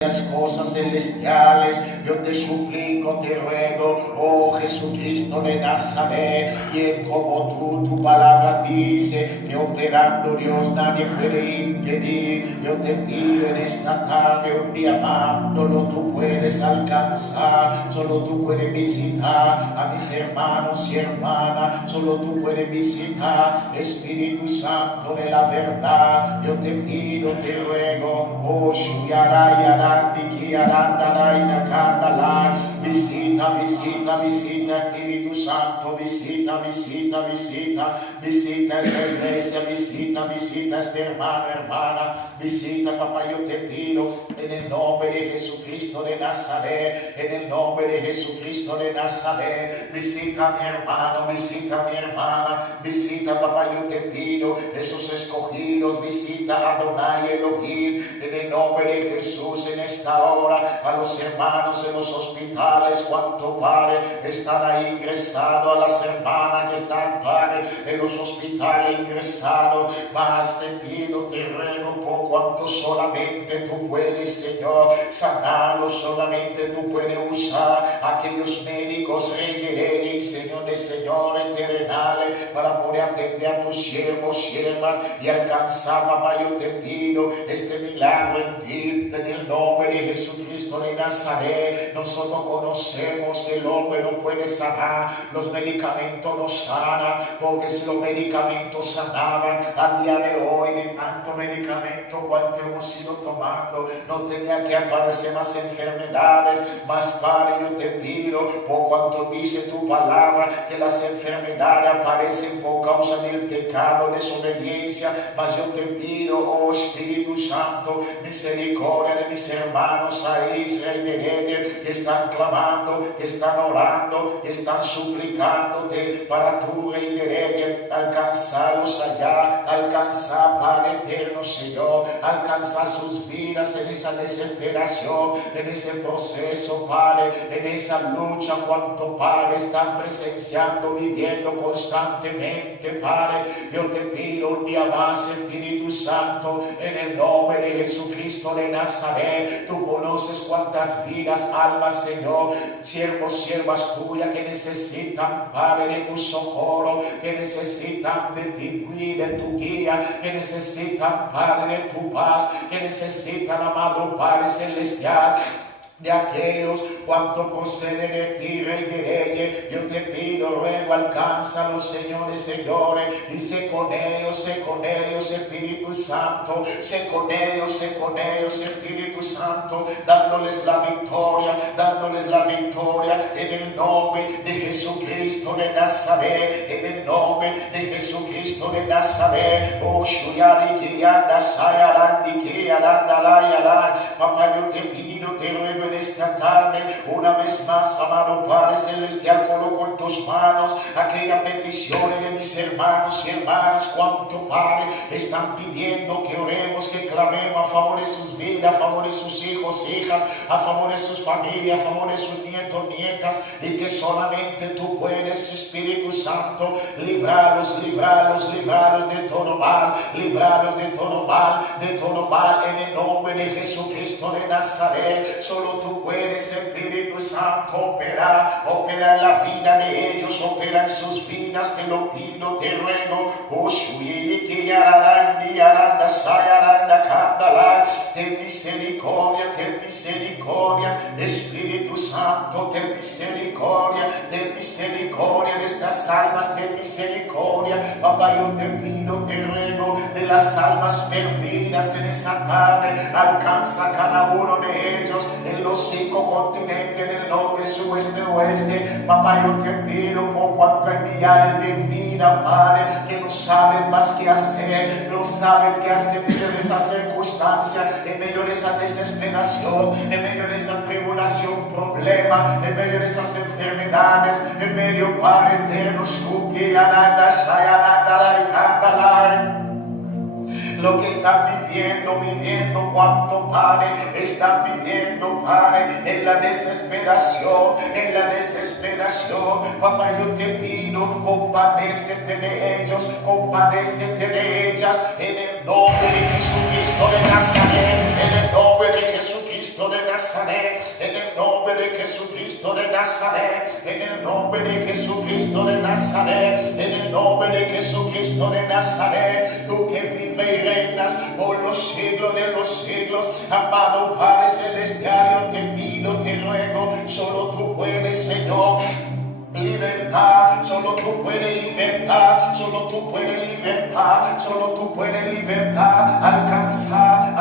las cosas celestiales. Yo te suplico, te ruego, oh Jesucristo de Nazaret, quien como tu palabra dice que operando Dios nadie puede impedir. Yo te pido en esta tarde, un día más, solo tú puedes alcanzar, solo tú puedes visitar a mis hermanos y hermanas, solo tú puedes visitar, Espíritu Santo de la verdad. Yo te pido, te ruego, oh Shuyara, visita, visita, visita, Espíritu Santo, visita, visita, visita, visita esta iglesia, visita, visita este hermano, hermana, visita, papá, yo te pido en el nombre de Jesucristo de Nazaret, en el nombre de Jesucristo de Nazaret, visita a mi hermano, visita a mi hermana, visita, papá, yo te pido esos escogidos, visita a Adonai Elohim, en el nombre de Jesús, en esta hora, a los hermanos en los hospitales, cuanto Padre están ahí ingresados, a las hermanas que están, Padre, en los hospitales ingresados, más te pido, te ruego, por cuanto solamente tú puedes, Señor, sanarlos, solamente tú puedes usar a aquellos médicos, Rey de Reyes y Señor de señores terrenales, para poder atender a tus siervos, siervas y alcanzar, papá, yo te pido este milagro en ti, en el nombre de Jesucristo de Nazaret. Nosotros conocemos que el hombre no puede sanar, los medicamentos no sanan, porque si los medicamentos sanaban, al día de hoy, de tanto medicamento cuanto hemos ido tomando, no tenía que aparecer más enfermedades. Más, Padre, yo te pido, por cuanto dice tu palabra, que las enfermedades aparecen por causa del pecado, desobediencia, mas yo te pido, oh Espíritu Santo, misericordia de mis hermanos ahí, Rey de Reyes, que están clamando, que están orando, que están suplicándote para tu Rey de Reyes, alcanzarlos allá, alcanzar, Padre eterno, Señor, alcanzar sus vidas en esa desesperación, en ese proceso, Padre, en esa lucha, cuanto, Padre, están presenciando, viviendo constantemente, Padre. Yo te pido un día más, Espíritu Santo, en el nombre de Jesucristo de Nazaret. Tú conoces cuántas vidas, almas, Señor, siervos, siervas tuyas que necesitan, Padre, de tu socorro, que necesitan de ti, de tu guía, que necesitan, Padre, de tu paz, que necesitan, amado Padre Celestial, de aquellos cuanto proceden de ti, Rey de Reyes. Yo te pido, ruego, alcánzalos, señores, señores, y sé con ellos, Espíritu Santo, sé con ellos, Espíritu Santo, dándoles la victoria, en el nombre de Jesucristo de Nazaret, en el nombre de Jesucristo de Nazaret. Oh, Shuyari, Kiyanda, Sayarandi, Kiyanda, Papá, yo te pido, te ruego en esta tarde, una vez más, amado Padre Celestial, coloco en tus manos aquellas peticiones de mis hermanos y hermanas, cuanto, Padre, están pidiendo que oremos, que clamemos a favor de sus vidas, a favor de sus hijos, hijas, a favor de sus familias, a favor de sus nietos, nietas, y que solamente tú puedes, Espíritu Santo, librarlos de todo mal, en el nombre de Jesucristo de Nazaret. Solo tú puedes, Espíritu Santo, operar en la vida de ellos, opera en sus vidas, te lo pido, te ruego. Ten misericordia, Espíritu Santo, ten misericordia de estas almas, ten misericordia, papá, yo te pido, te ruego, de las almas perdidas en esa tarde, alcanza cada uno de ellos en los 5 continentes, en el norte, sudeste, oeste. Papá, yo te pido, por cuanto hay millares de vida, Padre, que no saben más qué hacer, no saben qué hacer en medio de esa circunstancia, en medio de esa desesperación, en medio de esa tribulación, problema, en medio de esas enfermedades, en medio, Padre eterno, lo que están viviendo, cuánto, Padre, están viviendo, Padre, en la desesperación, papá, yo te pido, compadécete de ellos, compadécete de ellas, en el nombre de Jesucristo de Nazaret, en el nombre de Jesucristo Jesucristo de Nazaret, en el nombre de Jesucristo de Nazaret, en el nombre de Jesucristo de Nazaret, en el nombre de Jesucristo de Nazaret, tú que vives y reinas por los siglos de los siglos, amado Padre Celestial, yo te pido, te ruego, solo tú puedes, Señor. Libertad, solo tú puedes libertad, solo tú puedes libertad, solo tú puedes libertad, alcanzar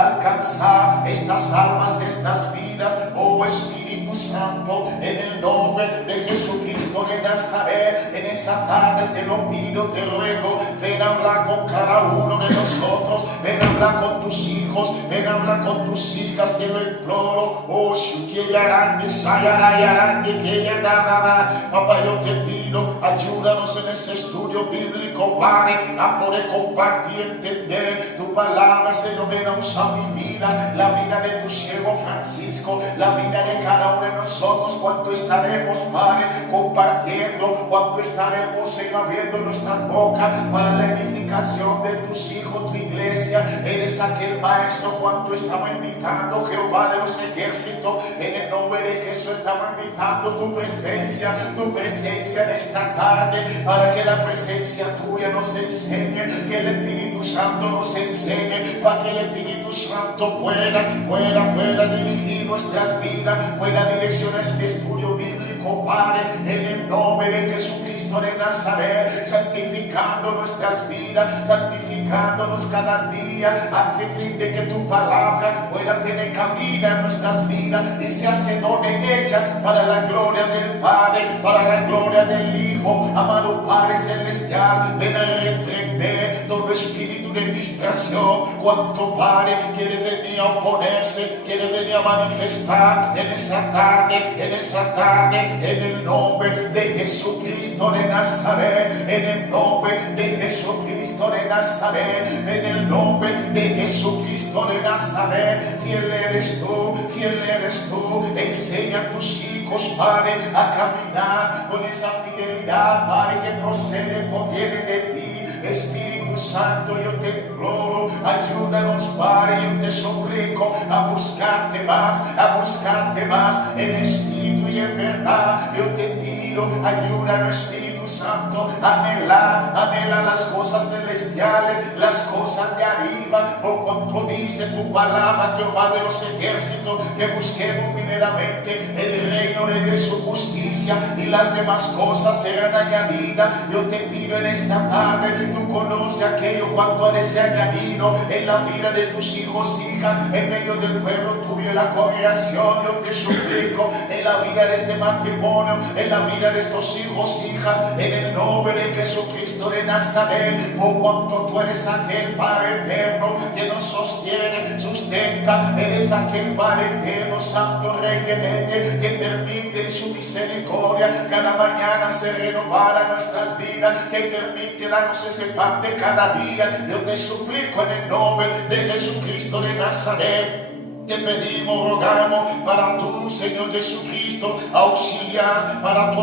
estas almas, estas vidas, oh Espíritu Santo, en el nombre de Jesucristo de Nazaret, en esa tarde te lo pido, te ruego, ven a hablar con cada uno de nosotros, ven a hablar con tus hijos, ven a hablar con tus hijas, te lo imploro, oh Shukiyarandi, Sayarayarandi, Kiyaranda, papá, yo te pido, ayúdanos en ese estudio bíblico, Padre, a poder compartir, entender tu palabra, Señor, ven a usar mi vida, la vida de tu siervo Francisco, la vida de cada uno de nosotros, cuánto estaremos, Padre, compartiendo, cuánto estaremos, Señor, abriendo nuestras bocas para la edificación de tus hijos, tu iglesia, eres aquel maestro, cuánto estamos invitando, Jehová de los ejércitos, en el nombre de Jesús estamos invitando tu presencia en esta tarde, para que la presencia tuya nos enseñe, que el Espíritu Santo nos enseñe, para que el Espíritu Santo pueda dirigir nuestras vidas, pueda direccionar este estudio bíblico, Padre, en el nombre de Jesucristo de Nazaret, santificando nuestras vidas, santificándonos cada día, a fin de que tu palabra pueda tener cabida en nuestras vidas y se hacedor de ella para la gloria del Padre, para la gloria del Hijo. Amado Padre Celestial, ven a reprender todo espíritu de distracción, cuanto Padre quiere venir a oponerse, quiere venir a manifestar en esa tarde, en el nombre de Jesucristo de Nazaret, en el nombre de Jesucristo de Nazaret, en el nombre de Jesucristo de Nazaret. Fiel eres tú, enseña a tus hijos, Padre, a caminar con esa fidelidad, Padre, que proviene de ti. Espíritu Santo, yo te imploro, ayúdanos, Padre, yo te suplico a buscarte más en espíritu y en verdad. Yo te pido, ayúdanos, Espíritu Santo, anhela las cosas celestiales, las cosas de arriba, por cuanto dice tu palabra, Jehová de los ejércitos, que busquemos primeramente el reino de Dios y su justicia, y las demás cosas serán añadidas. Yo te pido en esta tarde, tú conoces aquello cuanto ha de ser añadido en la vida de tus hijos, hijas, en medio del pueblo tuyo, en la congregación. Yo te suplico, en la vida de este matrimonio, en la vida de estos hijos, hijas, en el nombre de Jesucristo de Nazaret, por cuanto tú eres aquel Padre eterno que nos sostiene, sustenta, eres aquel Padre eterno, Santo Rey de Reyes, que permite en su misericordia cada mañana se renovara nuestras vidas, que permite darnos ese pan de cada día. Yo te suplico en el nombre de Jesucristo de Nazaret. Te pedimos, rogamos para tu Señor Jesucristo, para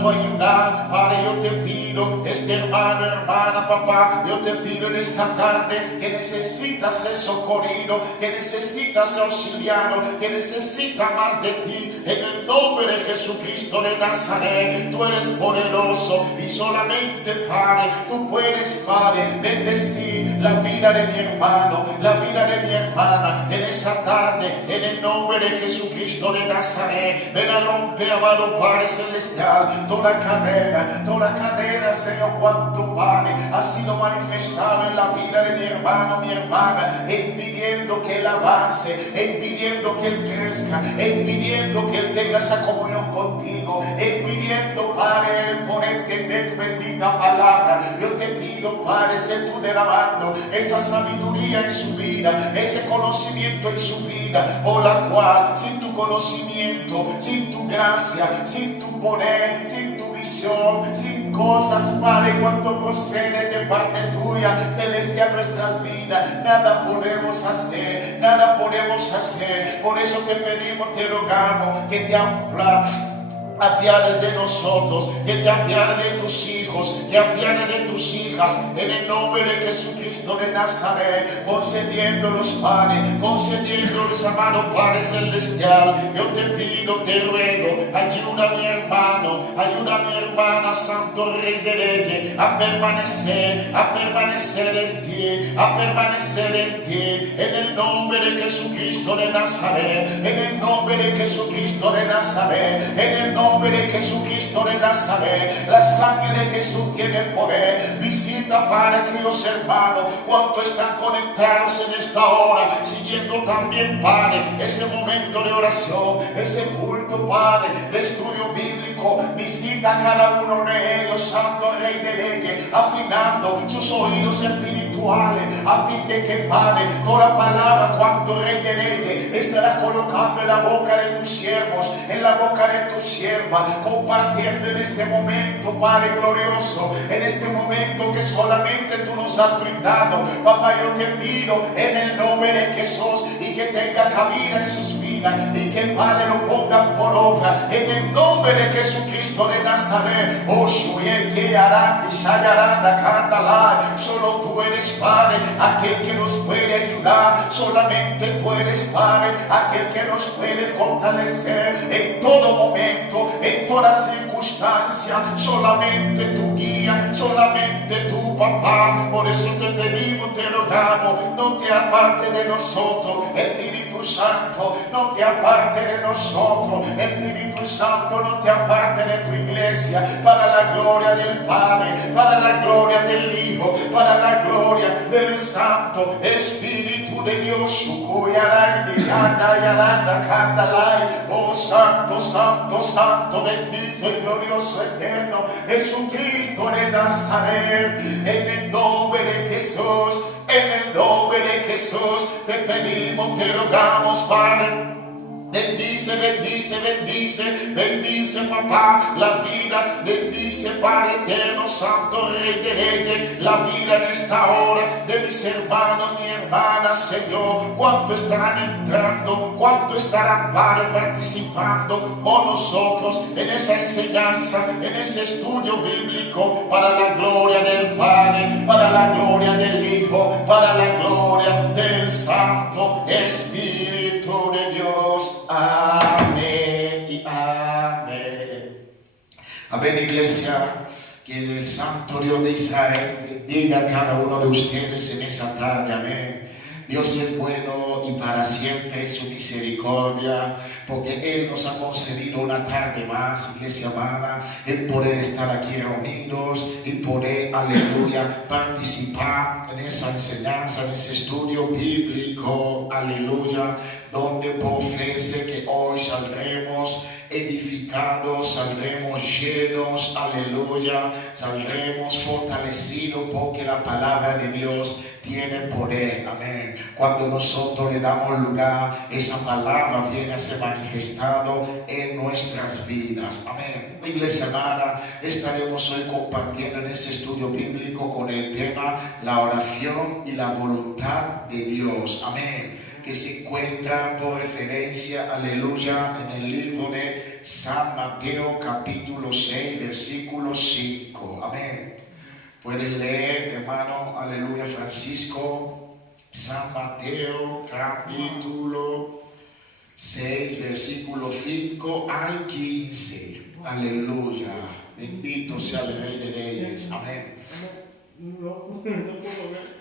tu ayudar. Padre, yo te pido, este hermano, hermana, papá, yo te pido en esta tarde que necesitas ser socorrido, que necesitas ser auxiliado, que necesita más de ti. En el nombre de Jesucristo de Nazaret, tú eres poderoso y solamente, Padre, tú puedes, Padre, bendecir la vida de mi hermano, la vida de mi hermana. En esa tarde, en el nombre de Jesucristo de Nazaret, ven a romper, amado Padre Celestial, toda cadena, Señor, cuanto, Padre, ha sido manifestado en la vida de mi hermano, mi hermana, impidiendo que él avance, impidiendo que él crezca, impidiendo que él tenga esa comunión contigo, impidiendo, Padre, el poder entender tu bendita palabra. Yo te pido, Padre, sé tú derramando esa sabiduría en su vida, ese conocimiento en su vida, por la cual, sin tu conocimiento, sin tu gracia, sin tu poder, sin tu visión, sin cosas, Padre, cuanto procede de parte tuya, celestial, nuestras vidas, nada podemos hacer. Por eso te pedimos, te rogamos que te apiades de nosotros, que te apiades de tus hijos, que apiades de tus hijas, en el nombre de Jesucristo de Nazaret, concediéndolos, Padre, concediéndoles, amado Padre Celestial. Yo te pido, te ruego, ayuda a mi hermano, ayuda a mi hermana, Santo Rey de Reyes, a permanecer en ti, a permanecer en ti, en el nombre de Jesucristo de Nazaret, en el nombre de Jesucristo de Nazaret, en el nombre de Jesucristo de Nazaret. La sangre de Jesús tiene poder. Visita, Padre, aquellos hermanos, cuantos están conectados en esta hora, siguiendo también, Padre, ese momento de oración, ese culto, Padre, de estudio bíblico. Visita a cada uno de ellos, Santo Rey de Reyes, afinando sus oídos espirituales, a fin de que, Padre, toda palabra, cuanto Rey de Reyes estará colocando en la boca de tus siervos, en la boca de tus siervas, compartiendo en este momento, Padre glorioso, en este momento que solamente tú nos has brindado. Papá, yo te pido en el nombre de Jesús, y que tenga cabida en sus vidas, y que, Padre, lo pongan por obra en el nombre de Jesucristo de Nazaret. Oh, solo tú eres, Padre, aquel que nos puede ayudar. Solamente tú eres, Padre, aquel que nos puede fortalecer en todo momento, en toda circunstancia. Solamente tu guía, solamente tu papá. Por eso te pedimos, te rogamos, no te apartes de nosotros, Espíritu Santo, no te apartes de nosotros, Espíritu Santo, no te apartes de tu iglesia, para la gloria del Padre, para la gloria del Hijo, para la gloria del Santo Espíritu de Dios. Oh, Santo, Santo, Santo, bendito y glorioso eterno Jesucristo de Nazaret, en el nombre de Jesús, en el nombre de Jesús, te pedimos, te rogamos, Padre. Bendice, bendice, bendice, bendice, papá, la vida, bendice, Padre eterno, Santo Rey de Reyes, la vida en esta hora de mis hermanos, mi hermana, Señor. ¿Cuánto estarán entrando? ¿Cuánto estarán, Padre, participando con nosotros en esa enseñanza, en ese estudio bíblico, para la gloria del Padre, para la gloria del Hijo, para la gloria del Santo Espíritu de Dios? Amén y amén. Amén, iglesia. Que el Santo Dios de Israel bendiga a cada uno de ustedes en esa tarde. Amén. Dios es bueno y para siempre es su misericordia, porque Él nos ha concedido una tarde más, iglesia amada, el poder estar aquí reunidos y poder, aleluya, participar en esa enseñanza, en ese estudio bíblico, aleluya, donde por fe sé que hoy saldremos edificados, saldremos llenos, aleluya, saldremos fortalecidos, porque la palabra de Dios tiene poder, amén. Cuando nosotros le damos lugar, esa palabra viene a ser manifestado en nuestras vidas, amén. Iglesia amada, estaremos hoy compartiendo en ese estudio bíblico con el tema la oración y la voluntad de Dios, amén, que se encuentra por referencia, aleluya, en el libro de San Mateo capítulo 6, versículo 5, amén. Pueden leer, hermano, aleluya, Francisco, San Mateo capítulo 6, versículo 5 al 15, aleluya, bendito sea el Rey de Reyes, amén.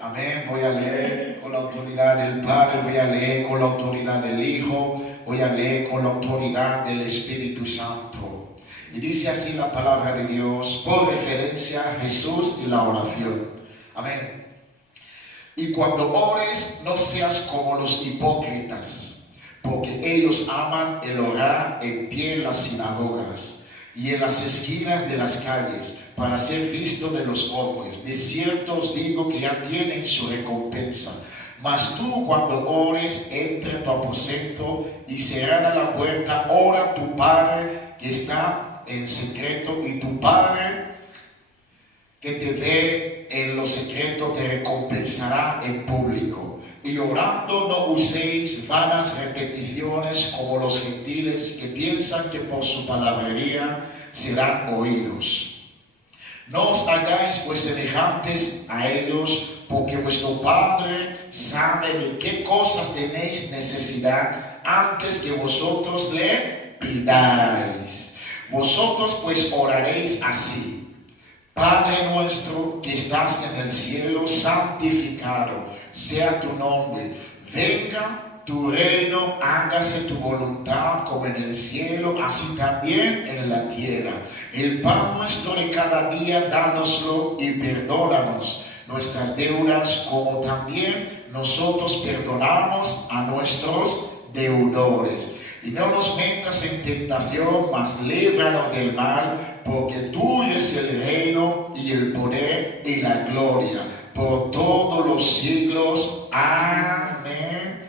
Amén. Voy a leer con la autoridad del Padre, voy a leer con la autoridad del Hijo, voy a leer con la autoridad del Espíritu Santo. Y dice así la palabra de Dios, por referencia a Jesús y la oración. Amén. Y cuando ores, no seas como los hipócritas, porque ellos aman el orar en pie en las sinagogas y en las esquinas de las calles, para ser visto de los hombres. De cierto os digo que ya tienen su recompensa. Mas tú, cuando ores, entra en tu aposento y cerrada la puerta, ora a tu Padre que está en secreto, y tu Padre que te ve en lo secreto te recompensará en público. Y orando no uséis vanas repeticiones como los gentiles que piensan que por su palabrería serán oídos. No os hagáis pues semejantes a ellos, porque vuestro Padre sabe de qué cosas tenéis necesidad antes que vosotros le pidáis. Vosotros pues oraréis así: Padre nuestro que estás en el cielo, santificado sea tu nombre. Venga tu reino, hágase tu voluntad como en el cielo, así también en la tierra. El pan nuestro de cada día, dánoslo y perdónanos nuestras deudas, como también nosotros perdonamos a nuestros deudores. Y no nos metas en tentación, mas líbranos del mal, porque tuyo es el reino y el poder y la gloria por todos los siglos. Amén.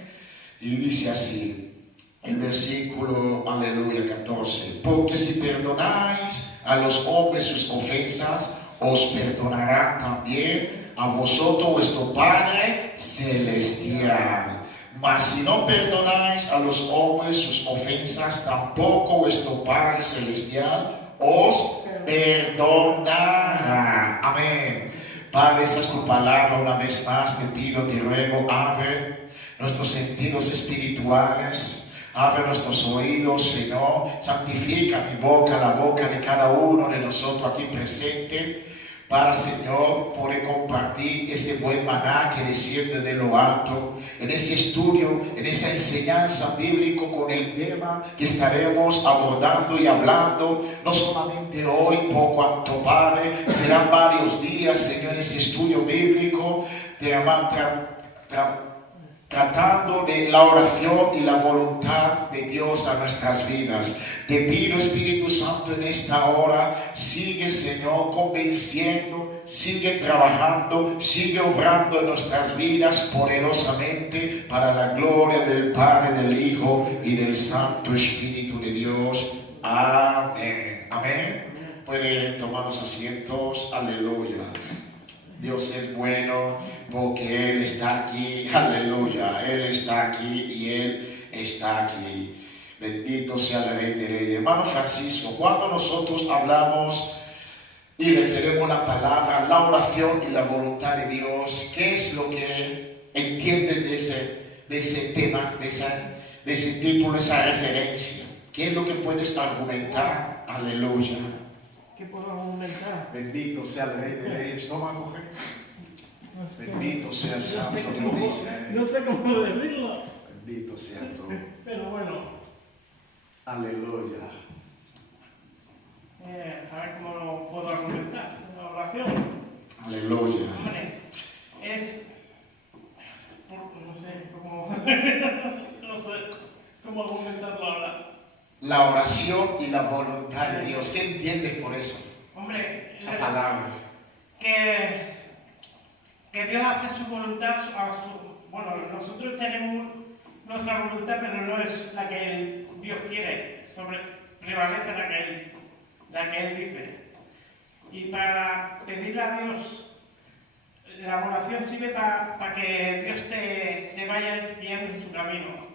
Y dice así el versículo, aleluya, 14: porque si perdonáis a los hombres sus ofensas, os perdonará también a vosotros vuestro Padre celestial. Mas si no perdonáis a los hombres sus ofensas, tampoco vuestro Padre celestial os perdonará. Amén. Padre, esa es tu palabra. Una vez más te pido, te ruego, abre nuestros sentidos espirituales, abre nuestros oídos, Señor. Santifica mi boca, la boca de cada uno de nosotros aquí presente, para, Señor, poder compartir ese buen maná que desciende de lo alto, en ese estudio, en esa enseñanza bíblica con el tema que estaremos abordando y hablando, no solamente hoy, por cuanto, Padre, serán varios días, Señor, ese estudio bíblico, tratando de la oración y la voluntad de Dios a nuestras vidas. Te pido, Espíritu Santo, en esta hora, sigue, Señor, convenciendo, sigue trabajando, sigue obrando en nuestras vidas poderosamente para la gloria del Padre, del Hijo y del Santo Espíritu de Dios. Amén. Amén. Pueden tomar los asientos. Aleluya. Dios es bueno porque Él está aquí, aleluya, Él está aquí y Él está aquí. Bendito sea el Rey de Reyes. Hermano Francisco, cuando nosotros hablamos y referimos la palabra, la oración y la voluntad de Dios, ¿qué es lo que entienden de ese tema, de ese título, esa referencia? ¿Qué es lo que puedes argumentar? Aleluya. ¿Qué puedo argumentar? Bendito sea el Rey de Reyes. Toma a coger. No sé Bendito sea el Santo cómo, Dios de Israel. no sé cómo decirlo. Bendito sea tú. Pero bueno. Aleluya. A ver cómo lo puedo argumentar. Una oración. Aleluya. Hombre, es... No sé cómo... no sé cómo argumentarlo ahora. La oración y la voluntad de Dios. ¿Qué entiendes por eso? Hombre, Esa palabra. que Dios hace su voluntad bueno, nosotros tenemos nuestra voluntad, pero no es la que Dios quiere, prevalece la que Él dice. Y para pedirle a Dios, la oración sirve para que Dios te vaya guiando en su camino.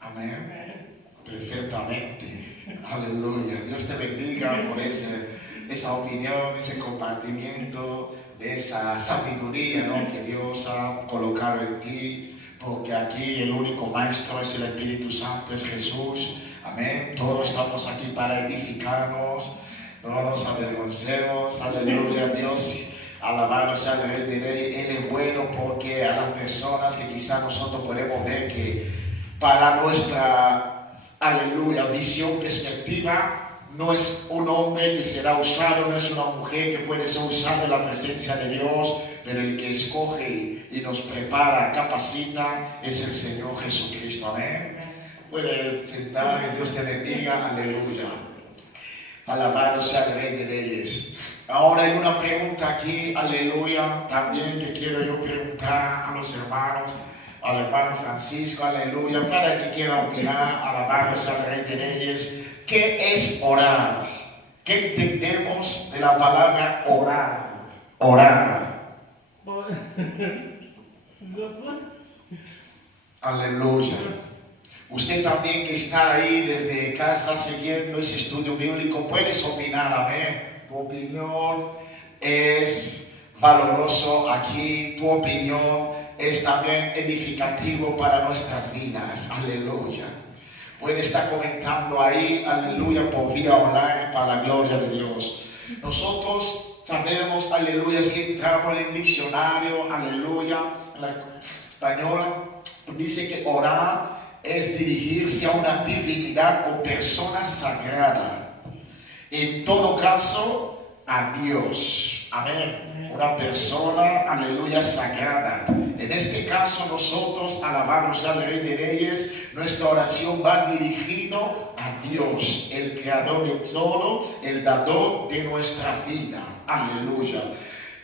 Amén. Perfectamente. Aleluya. Dios te bendiga por esa opinión, ese compartimiento, de esa sabiduría, ¿no?, que Dios ha colocado en ti, porque aquí el único maestro es el Espíritu Santo, es Jesús. Amén. Todos estamos aquí para edificarnos, no nos avergoncemos. Aleluya. Dios, alabado sea el Rey de Reyes. Él es bueno, porque a las personas que quizás nosotros podemos ver que para nuestra, aleluya, visión, perspectiva, no es un hombre que será usado, no es una mujer que puede ser usada en la presencia de Dios, pero el que escoge y nos prepara, capacita, es el Señor Jesucristo. Amén. Puede sentar, Dios te bendiga. Aleluya. Alabado sea el Rey de Reyes. Ahora hay una pregunta aquí, aleluya, también que quiero yo preguntar a los hermanos, al hermano Francisco, aleluya, para el que quiera opinar. Alabado sea el Rey de Reyes. ¿Qué es orar? ¿Qué entendemos de la palabra orar? Orar. Aleluya. Usted también que está ahí desde casa siguiendo ese estudio bíblico, puedes opinar, amén. Tu opinión es valoroso aquí, tu opinión es también edificativo para nuestras vidas. Aleluya. Puede estar comentando ahí, aleluya, por vía online para la gloria de Dios. Nosotros sabemos, aleluya, si entramos en el diccionario, aleluya, en la española, dice que orar es dirigirse a una divinidad o persona sagrada. En todo caso, a Dios. Amén. Una persona, aleluya, sagrada. En este caso, nosotros alabamos al Rey de Reyes. Nuestra oración va dirigido a Dios, el creador de todo, el dador de nuestra vida. Aleluya.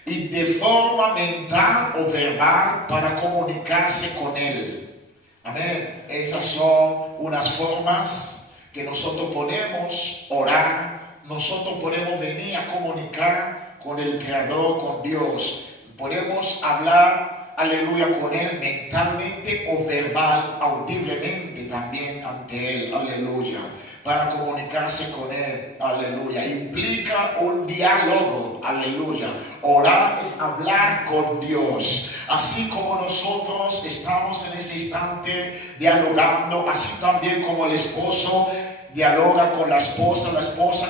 Y de forma mental o verbal para comunicarse con Él. Amén. Esas son unas formas que nosotros podemos orar, nosotros podemos venir a comunicar con el Creador, con Dios. Podemos hablar, aleluya, con Él mentalmente o verbal, audiblemente también ante Él, aleluya, para comunicarse con Él, aleluya. Implica un diálogo, aleluya. Orar es hablar con Dios. Así como nosotros estamos en ese instante dialogando, así también como el esposo dialoga con la esposa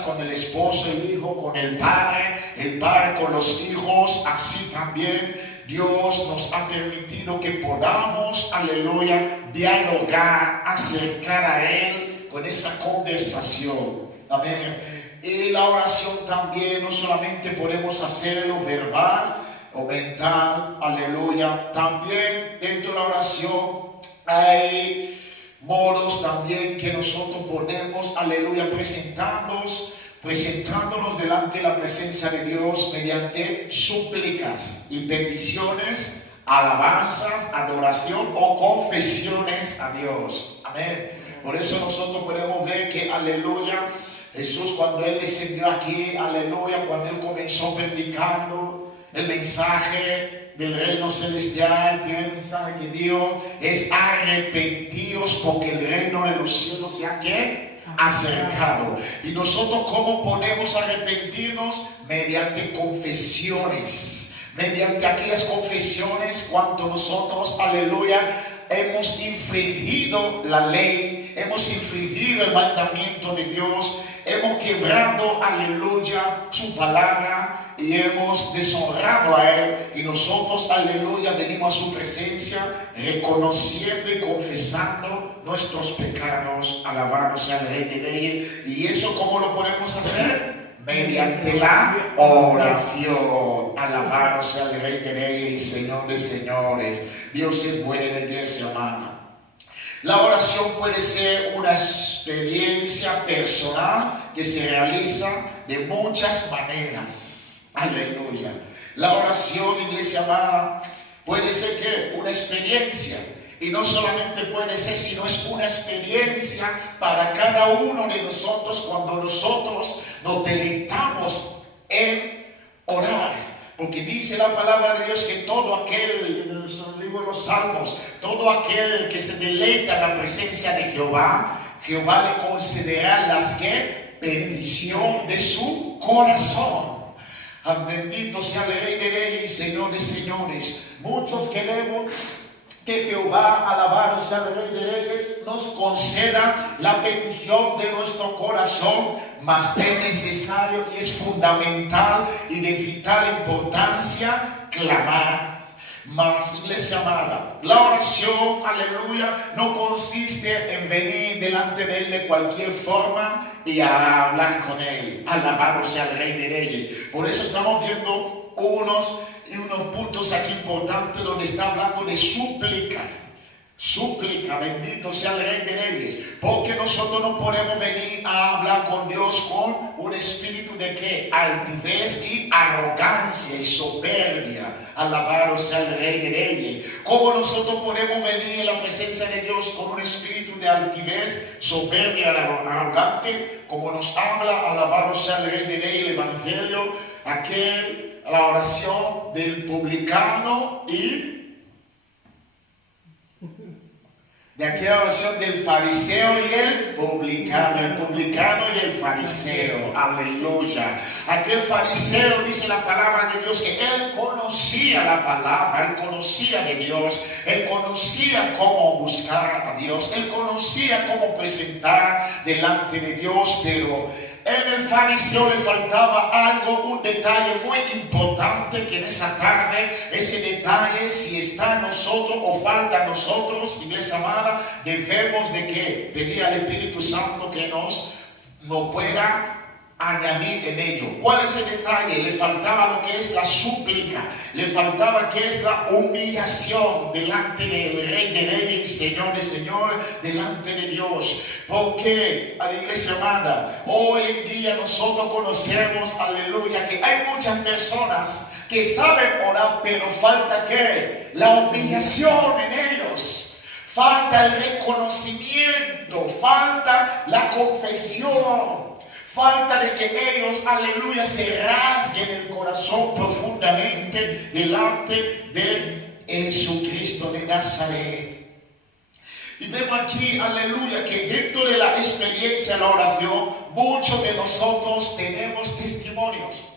con el esposo, el hijo con el padre con los hijos, así también Dios nos ha permitido que podamos, aleluya, dialogar, acercar a Él con esa conversación. Amén. Y la oración también, no solamente podemos hacerlo verbal o mental, aleluya, también dentro de la oración hay modos también que nosotros podemos, aleluya, presentándonos delante de la presencia de Dios mediante súplicas y peticiones, alabanzas, adoración o confesiones a Dios. Amén. Por eso nosotros podemos ver que, aleluya, Jesús cuando Él descendió aquí, aleluya, cuando Él comenzó predicando el mensaje del reino celestial, el primer mensaje que dio es arrepentidos porque el reino de los cielos se ha acercado. Y nosotros, ¿cómo podemos arrepentirnos? Mediante confesiones, mediante aquellas confesiones cuando nosotros, aleluya, hemos infringido la ley, hemos infringido el mandamiento de Dios, hemos quebrado, aleluya, su palabra y hemos deshonrado a Él. Y nosotros, aleluya, venimos a su presencia reconociendo y confesando nuestros pecados. Alabamos al Rey de Reyes. ¿Y eso cómo lo podemos hacer? Mediante la oración. Alabamos al Rey de Reyes y Señor de Señores. Dios es bueno, iglesia amada. La oración puede ser una experiencia personal que se realiza de muchas maneras. Aleluya. La oración, iglesia amada, puede ser que una experiencia. Y no solamente puede ser, sino es una experiencia para cada uno de nosotros cuando nosotros nos deleitamos en orar. Porque dice la palabra de Dios que todo aquel, en el libro de los Salmos, todo aquel que se deleita en la presencia de Jehová, Jehová le concederá las que bendición de su corazón. Bendito sea el Rey de Reyes y Señor de Señores. Muchos queremos que Jehová, alabado sea el Rey de Reyes, nos conceda la bendición de nuestro corazón, mas es necesario y es fundamental y de vital importancia clamar. Mas, iglesia amada, la oración, aleluya, no consiste en venir delante de Él de cualquier forma y a hablar con Él. Alabado sea el Rey de Reyes. Por eso estamos viendo unos puntos aquí importantes donde está hablando de súplica. Súplica, bendito sea el Rey de Reyes, porque nosotros no podemos venir a hablar con Dios con un espíritu de ¿qué? Altivez y arrogancia y soberbia. Alabado sea el Rey de Reyes. ¿Cómo nosotros podemos venir en la presencia de Dios con un espíritu de altivez, soberbia, arrogante? Como nos habla, alabado sea el Rey de Reyes, el Evangelio, la oración del publicano y De aquella oración del fariseo y el publicano y el fariseo, aleluya. Aquel fariseo, dice la palabra de Dios, que él conocía la palabra, él conocía de Dios, él conocía cómo buscar a Dios, él conocía cómo presentar delante de Dios, pero en el fariseo le faltaba algo, un detalle muy importante, que en esa tarde ese detalle, si está en nosotros o falta en nosotros, iglesia amada, debemos de que pedir al Espíritu Santo que nos pueda añadir en ello. ¿Cuál es el detalle? Le faltaba lo que es la súplica, le faltaba que es la humillación delante del Rey de Reyes y Señor de Señores, delante de Dios. Porque a la iglesia amada, hoy en día nosotros conocemos, aleluya, que hay muchas personas que saben orar, pero falta ¿qué? La humillación en ellos. Falta el reconocimiento, falta la confesión. Falta de que ellos, aleluya, se rasguen el corazón profundamente delante de Jesucristo de Nazaret. Y vemos aquí, aleluya, que dentro de la experiencia de la oración, muchos de nosotros tenemos testimonios.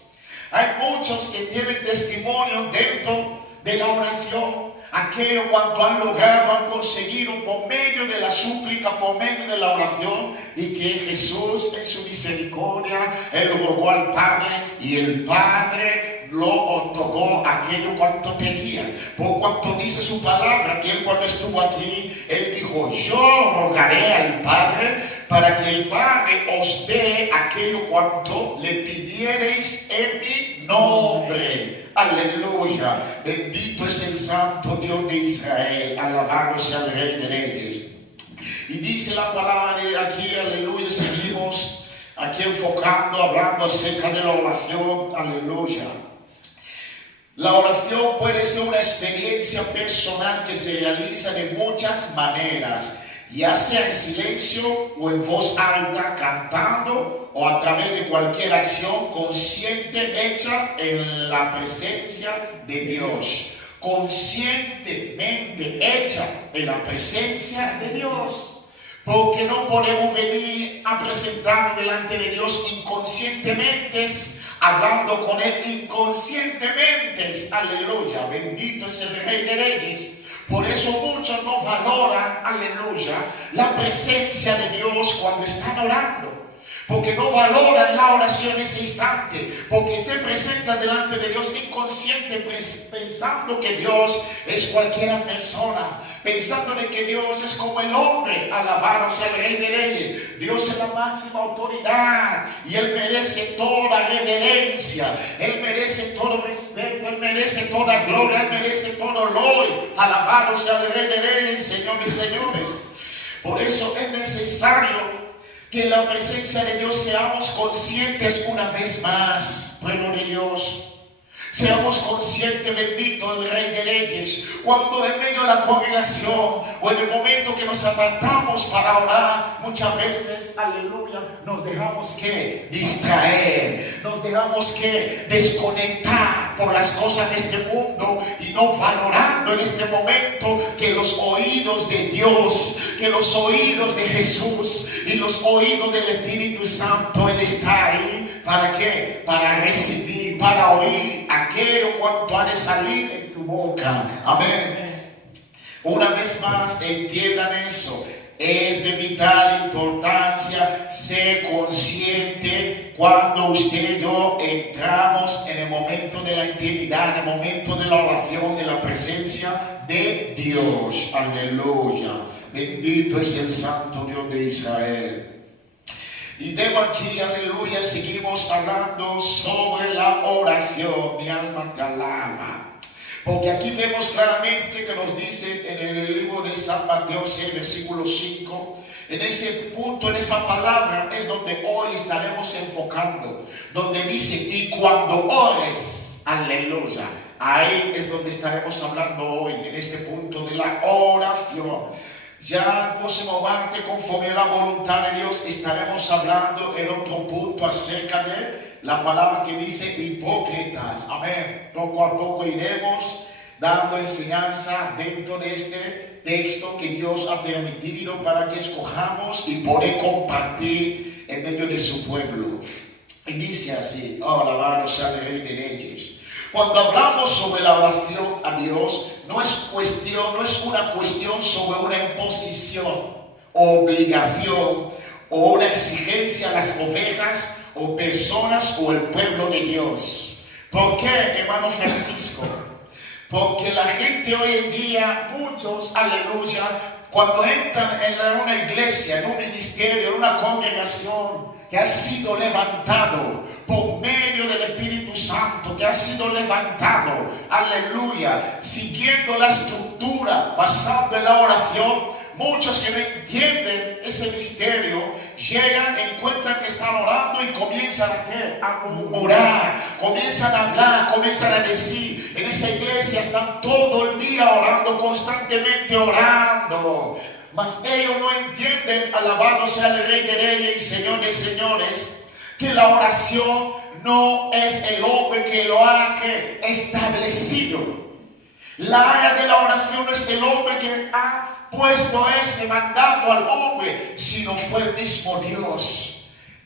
Hay muchos que tienen testimonio dentro de la oración. Aquello cuanto han logrado, han conseguido por medio de la súplica, por medio de la oración, y que Jesús en su misericordia, Él rogó al Padre y el Padre lo otorgó aquello cuanto pedía. Por cuanto dice su palabra, que Él cuando estuvo aquí, Él dijo, yo rogaré al Padre para que el Padre os dé aquello cuanto le pidiereis en mi nombre. Aleluya, bendito es el Santo Dios de Israel, alabado sea el Rey de Reyes. Y dice la palabra de aquí, aleluya, seguimos aquí enfocando, hablando acerca de la oración, aleluya. La oración puede ser una experiencia personal que se realiza de muchas maneras, ya sea en silencio o en voz alta, cantando, o a través de cualquier acción consciente hecha en la presencia de Dios. Conscientemente hecha en la presencia de Dios. Porque no podemos venir a presentarnos delante de Dios inconscientemente, hablando con Él inconscientemente. Aleluya, bendito es el Rey de Reyes. Por eso muchos no valoran, aleluya, la presencia de Dios cuando están orando. Porque no valoran la oración en ese instante, porque se presentan delante de Dios inconsciente, pensando que Dios es cualquier persona, pensando de que Dios es como el hombre, alabado sea el Rey de Reyes. Dios es la máxima autoridad y Él merece toda reverencia, Él merece todo respeto, Él merece toda gloria, Él merece todo honor, alabado sea el Rey de Reyes, Señor de señores. Por eso es necesario que en la presencia de Dios seamos conscientes una vez más, pueblo de Dios. Seamos conscientes, bendito el Rey de Reyes, cuando en medio de la congregación o en el momento que nos apartamos para orar, muchas veces, aleluya, nos dejamos que distraer, nos dejamos que desconectar por las cosas de este mundo y no valorando en este momento que los oídos de Dios, que los oídos de Jesús y los oídos del Espíritu Santo, Él está ahí. ¿Para qué? Para recibir, para oír aquello cuanto ha de salir en tu boca. Amén. Una vez más, entiendan eso. Es de vital importancia ser consciente cuando usted y yo entramos en el momento de la intimidad, en el momento de la oración, de la presencia de Dios. Aleluya. Bendito es el Santo Dios de Israel. Y tengo aquí, aleluya, seguimos hablando sobre la oración. Mi alma te alaba. Porque aquí vemos claramente que nos dice en el libro de San Mateo 6, versículo 5, en ese punto, en esa palabra, es donde hoy estaremos enfocando. Donde dice, y cuando ores, aleluya, ahí es donde estaremos hablando hoy, en ese punto de la oración. Ya el próximo martes, conforme a la voluntad de Dios, estaremos hablando en otro punto acerca de la palabra que dice hipócritas. Amén. Poco a poco iremos dando enseñanza dentro de este texto que Dios ha permitido para que escojamos y poder compartir en medio de su pueblo. Y dice así, alabado sea el Rey de Reyes. Cuando hablamos sobre la oración a Dios, no es una cuestión sobre una imposición, obligación o una exigencia a las ovejas o personas o el pueblo de Dios. ¿Por qué, hermano Francisco? Porque la gente hoy en día, muchos, aleluya, cuando entran en una iglesia, en un ministerio, en una congregación que ha sido levantado por medio del Espíritu Santo, que ha sido levantado, aleluya, siguiendo la estructura, basado en la oración, muchos que no entienden ese misterio, llegan, encuentran que están orando y comienzan a murmurar, comienzan a hablar, comienzan a decir, en esa iglesia están todo el día orando, constantemente orando. Mas ellos no entienden, alabado sea el Rey de Reyes y Señor de Señores, que la oración no es el hombre que lo ha establecido. La área de la oración no es el hombre que ha puesto ese mandato al hombre, sino fue el mismo Dios.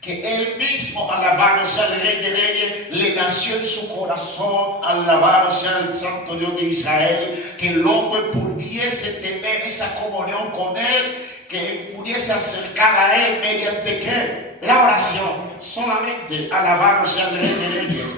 Que Él mismo, alabado sea el Rey de Reyes, le nació en su corazón, alabado sea el Santo Dios de Israel, que el hombre pudiese tener esa comunión con Él, que pudiese acercar a Él mediante ¿qué? La oración, solamente, alabado sea el Rey de Reyes.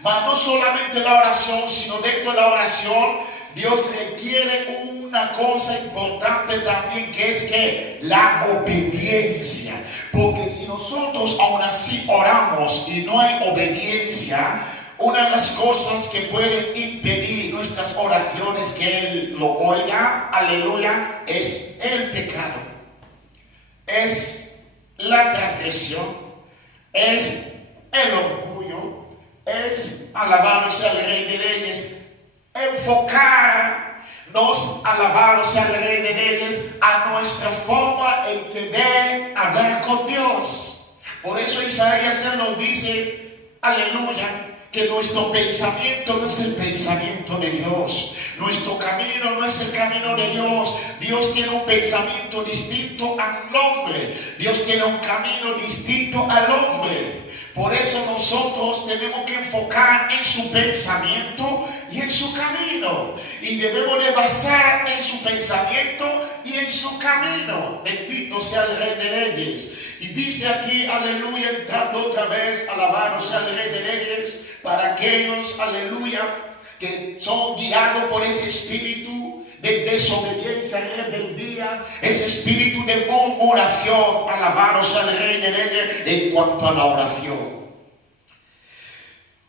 Mas no solamente la oración, sino dentro de la oración, Dios requiere una cosa importante también, que es que la obediencia. Porque si nosotros aún así oramos y no hay obediencia, una de las cosas que puede impedir nuestras oraciones que Él lo oiga, aleluya, es el pecado, es la transgresión, es el orgullo, es, alabado sea el Rey de Reyes, enfocarnos, alabado sea el Rey de Reyes, a nuestra forma en que debe hablar con Dios. Por eso Isaías nos dice, aleluya, que nuestro pensamiento no es el pensamiento de Dios, nuestro camino no es el camino de Dios. Dios tiene un pensamiento distinto al hombre, Dios tiene un camino distinto al hombre. Por eso nosotros tenemos que enfocar en su pensamiento y en su camino, y debemos de basar en su pensamiento y en su camino. Bendito sea el Rey de Reyes. Y dice aquí, aleluya, entrando otra vez, alabado sea el Rey de Reyes, para aquellos, aleluya, que son guiados por ese espíritu de desobediencia y rebeldía, ese espíritu de murmuración, alabado sea el Rey de Reyes, en cuanto a la oración.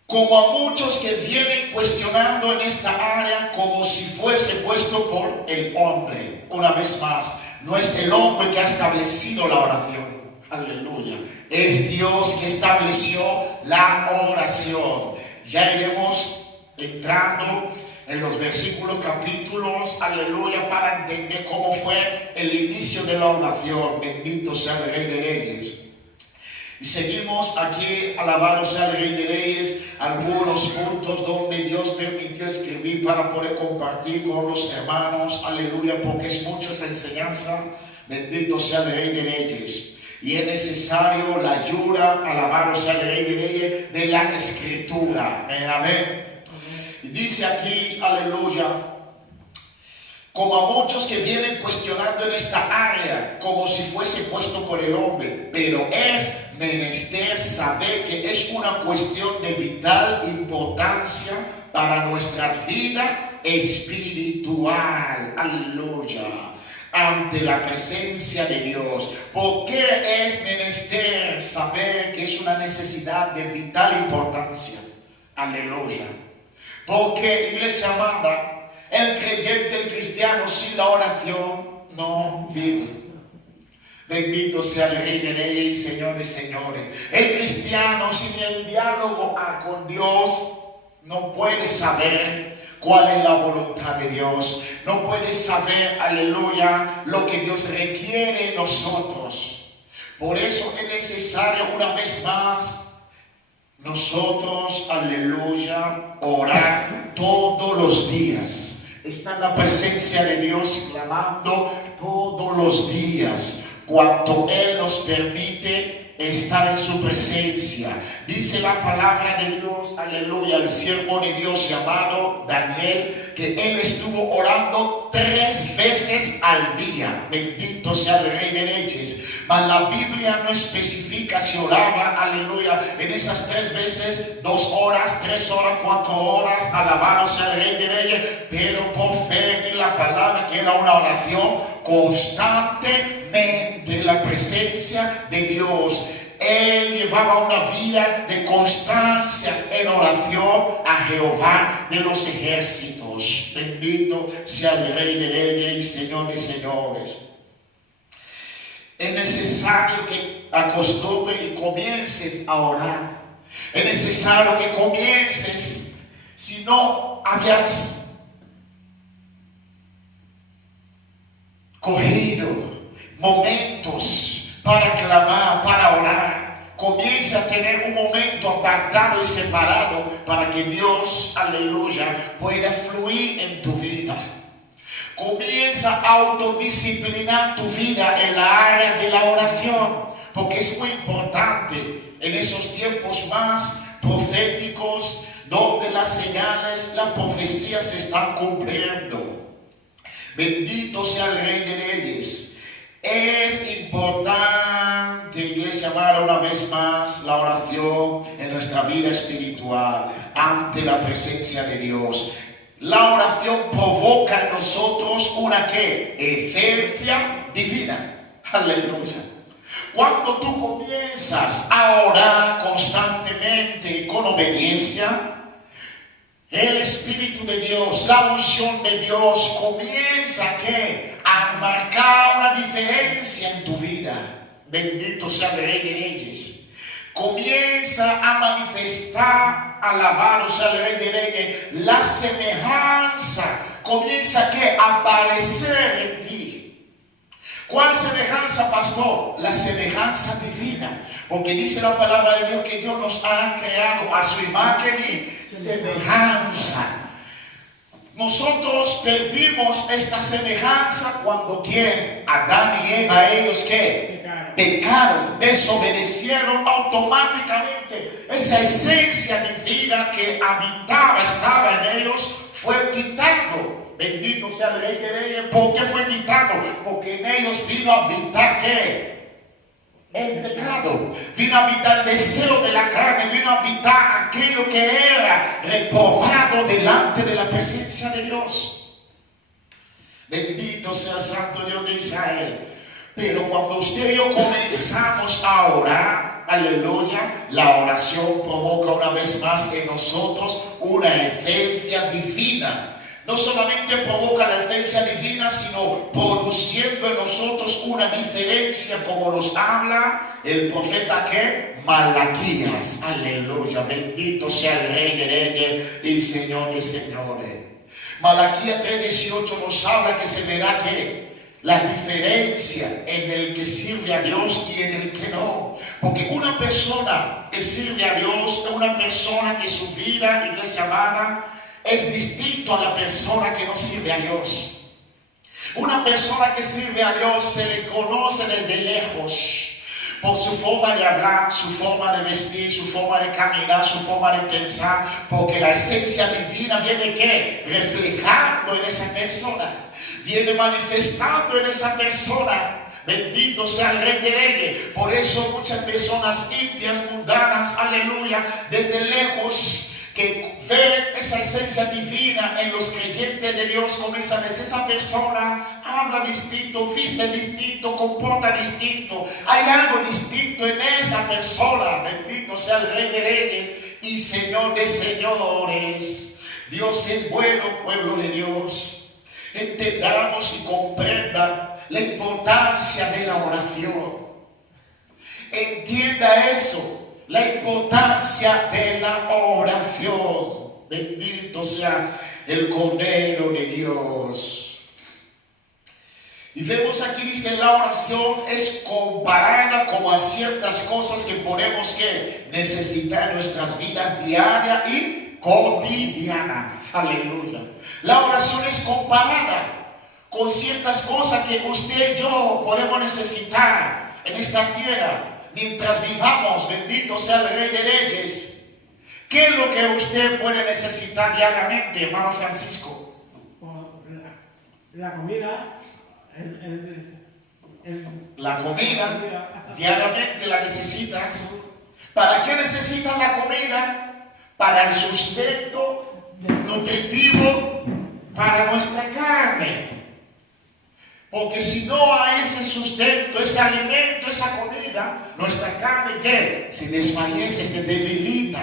Como a muchos que vienen cuestionando en esta área como si fuese puesto por el hombre. Una vez más, no es el hombre que ha establecido la oración. Aleluya. Es Dios que estableció la oración. Ya iremos entrando en los versículos, capítulos, aleluya, para entender cómo fue el inicio de la oración. Bendito sea el Rey de Reyes. Y seguimos aquí, alabado sea el Rey de Reyes, algunos puntos donde Dios permitió escribir para poder compartir con los hermanos, aleluya, porque es mucha esa enseñanza. Bendito sea el Rey de Reyes. Y es necesario la ayuda, alabado sea el Rey de Reyes, de la Escritura. Amén. Y dice aquí, aleluya, como a muchos que vienen cuestionando en esta área, como si fuese puesto por el hombre, pero es menester saber que es una cuestión de vital importancia para nuestra vida espiritual. Aleluya. Ante la presencia de Dios. ¿Por qué es menester saber que es una necesidad de vital importancia? Aleluya. Porque, iglesia amada, el creyente, el cristiano sin la oración no vive. Bendito sea el Rey de Reyes y Señor de Señores. El cristiano sin el diálogo con Dios no puede saber cuál es la voluntad de Dios. No puede saber, aleluya, lo que Dios requiere de nosotros. Por eso es necesario una vez más nosotros, aleluya, orar todos los días. Está en la presencia de Dios clamando todos los días, cuanto Él nos permite estar en su presencia. Dice la palabra de Dios, aleluya, el siervo de Dios llamado Daniel, que él estuvo orando 3 veces al día. Bendito sea el Rey de Reyes. Mas la Biblia no especifica si oraba, aleluya, en esas 3 veces, 2 horas, 3 horas, 4 horas, alabado sea el Rey de Reyes, pero por fe en la palabra que era una oración constantemente en la presencia de Dios. Él llevaba una vida de constancia en oración a Jehová de los ejércitos. Bendito sea el Rey de Reyes y Señor de señores. Es necesario que acostumbres y comiences a orar. Es necesario que comiences. Si no habías cogido momentos para clamar, para orar, comienza a tener un momento apartado y separado para que Dios, aleluya, pueda fluir en tu vida. Comienza a autodisciplinar tu vida en la área de la oración, porque es muy importante en esos tiempos más proféticos donde las señales, las profecías se están cumpliendo. Bendito sea el Rey de Reyes. Es importante, iglesia amada, una vez más, la oración en nuestra vida espiritual ante la presencia de Dios. La oración provoca en nosotros una esencia divina. Aleluya. Cuando tú comienzas a orar constantemente y con obediencia, el Espíritu de Dios, la unción de Dios comienza a marcar una diferencia en tu vida. Bendito sea el Rey de Reyes. Comienza a manifestar, alabado sea el Rey de Reyes, la semejanza. Comienza a aparecer en ti. ¿Cuál semejanza, pastor? La semejanza divina. Porque dice la palabra de Dios que Dios nos ha creado a su imagen y semejanza. Nosotros perdimos esta semejanza cuando Adán y Eva, ellos pecaron, desobedecieron automáticamente. Esa esencia divina que estaba en ellos, fue quitando. Bendito sea el Rey de Reyes. ¿Por qué fue quitado? Porque en ellos vino a habitar el pecado, vino a habitar el deseo de la carne, vino a habitar aquello que era reprobado delante de la presencia de Dios. Bendito sea el Santo Dios de Israel. Pero cuando usted y yo comenzamos a orar, aleluya, la oración provoca una vez más en nosotros una esencia divina. No solamente provoca la esencia divina, sino produciendo en nosotros una diferencia, como nos habla el profeta Malaquías. Aleluya, bendito sea el Rey de Reyes y Señor de señores. Malaquías 3:18 nos habla que se verá la diferencia en el que sirve a Dios y en el que no. Porque una persona que sirve a Dios es una persona que su vida, iglesia amada, es distinto a la persona que no sirve a Dios. Una persona que sirve a Dios se le conoce desde lejos por su forma de hablar, su forma de vestir, su forma de caminar, su forma de pensar, porque la esencia divina viene reflejando en esa persona, viene manifestando en esa persona. Bendito sea el Rey de Reyes. Por eso muchas personas impias, mundanas, aleluya, desde lejos, que ven esa esencia divina en los creyentes de Dios, comienzan a decir: esa persona habla distinto, viste distinto, comporta distinto, hay algo distinto en esa persona. Bendito sea el Rey de Reyes y Señor de señores. Dios es bueno, pueblo de Dios. Entendamos y comprendan la importancia de la oración. Entienda eso. La importancia de la oración. Bendito sea el Cordero de Dios. Y vemos aquí, dice, la oración es comparada como a ciertas cosas que ponemos que necesitar en nuestras vidas diaria y cotidiana. Aleluya. La oración es comparada con ciertas cosas que usted y yo podemos necesitar en esta tierra mientras vivamos. Bendito sea el Rey de Reyes. ¿Qué es lo que usted puede necesitar diariamente, hermano Francisco? La comida. La comida, diariamente la necesitas. ¿Para qué necesitas la comida? Para el sustento nutritivo para nuestra carne. Porque si no hay ese sustento, ese alimento, esa comida, nuestra carne ¿qué? Se desfallece, se debilita.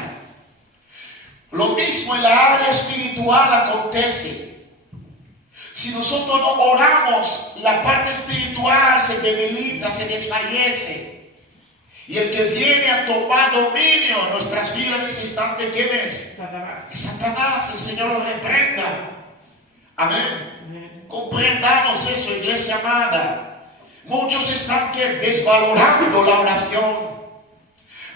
Lo mismo en la área espiritual acontece. Si nosotros no oramos, la parte espiritual se debilita, se desfallece. Y el que viene a tomar dominio en nuestras vidas en ese instante, ¿quién es? Satanás. Es Satanás. El Señor lo reprenda. Amén. Comprendamos eso, iglesia amada. Muchos están desvalorando la oración.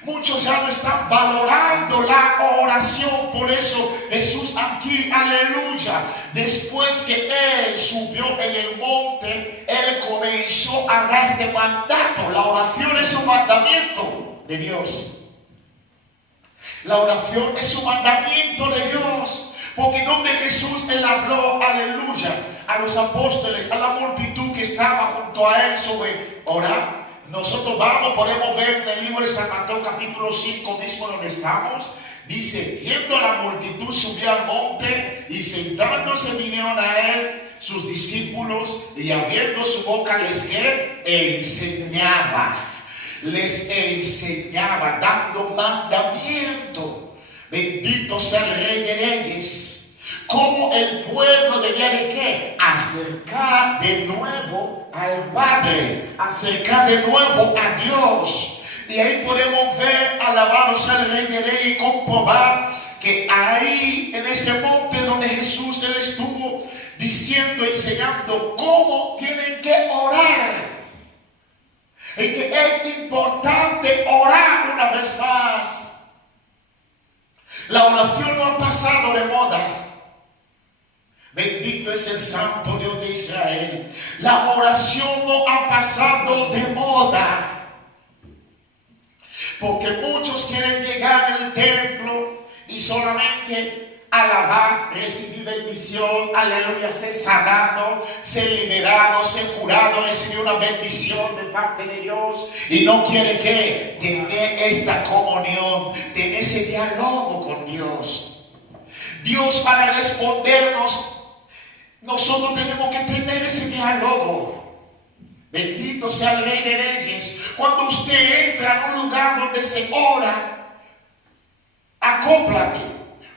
Muchos ya no están valorando la oración. Por eso Jesús aquí, aleluya, después que Él subió en el monte, Él comenzó a dar este mandato. La oración es un mandamiento de Dios. La oración es un mandamiento de Dios. Porque donde Jesús, Él habló, aleluya, a los apóstoles, a la multitud que estaba junto a Él sobre orar. Nosotros podemos ver en el libro de San Mateo capítulo 5 mismo donde estamos. Dice, viendo la multitud subió al monte y sentándose vinieron a Él sus discípulos y abriendo su boca les enseñaba. Les enseñaba dando mandamiento. Bendito sea el Rey de Reyes. Como el pueblo debía de ¿qué? Acercar de nuevo al Padre, acercar de nuevo a Dios. Y ahí podemos ver, alabados al Rey de Reyes, y comprobar que ahí en ese monte donde Jesús Él estuvo diciendo, enseñando cómo tienen que orar. Y que es importante orar una vez más. La oración no ha pasado de moda. Bendito es el Santo Dios de Israel. La oración no ha pasado de moda. Porque muchos quieren llegar al templo y solamente alabar, recibir bendición, aleluya, ser sanado, ser liberado, ser curado, recibir una bendición de parte de Dios. Y no quiere que tener esta comunión, tener ese diálogo con Dios. Dios para respondernos, nosotros tenemos que tener ese diálogo. Bendito sea el Rey de Reyes. Cuando usted entra en un lugar donde se ora, acóplate,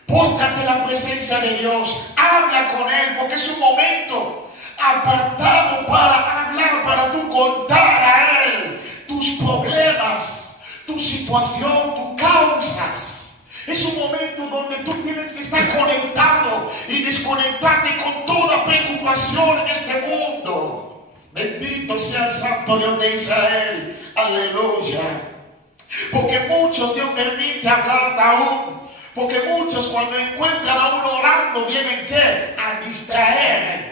póstrate en la presencia de Dios, habla con Él, porque es un momento apartado para hablar, para tú contar a Él tus problemas, tu situación, tus causas. Es un momento donde tú tienes que estar conectado y desconectarte con toda preocupación en este mundo. Bendito sea el Santo Dios de Israel. Aleluya. Porque muchos Dios permite hablar aún. Porque muchos cuando encuentran a uno orando vienen ¿qué? A distraer.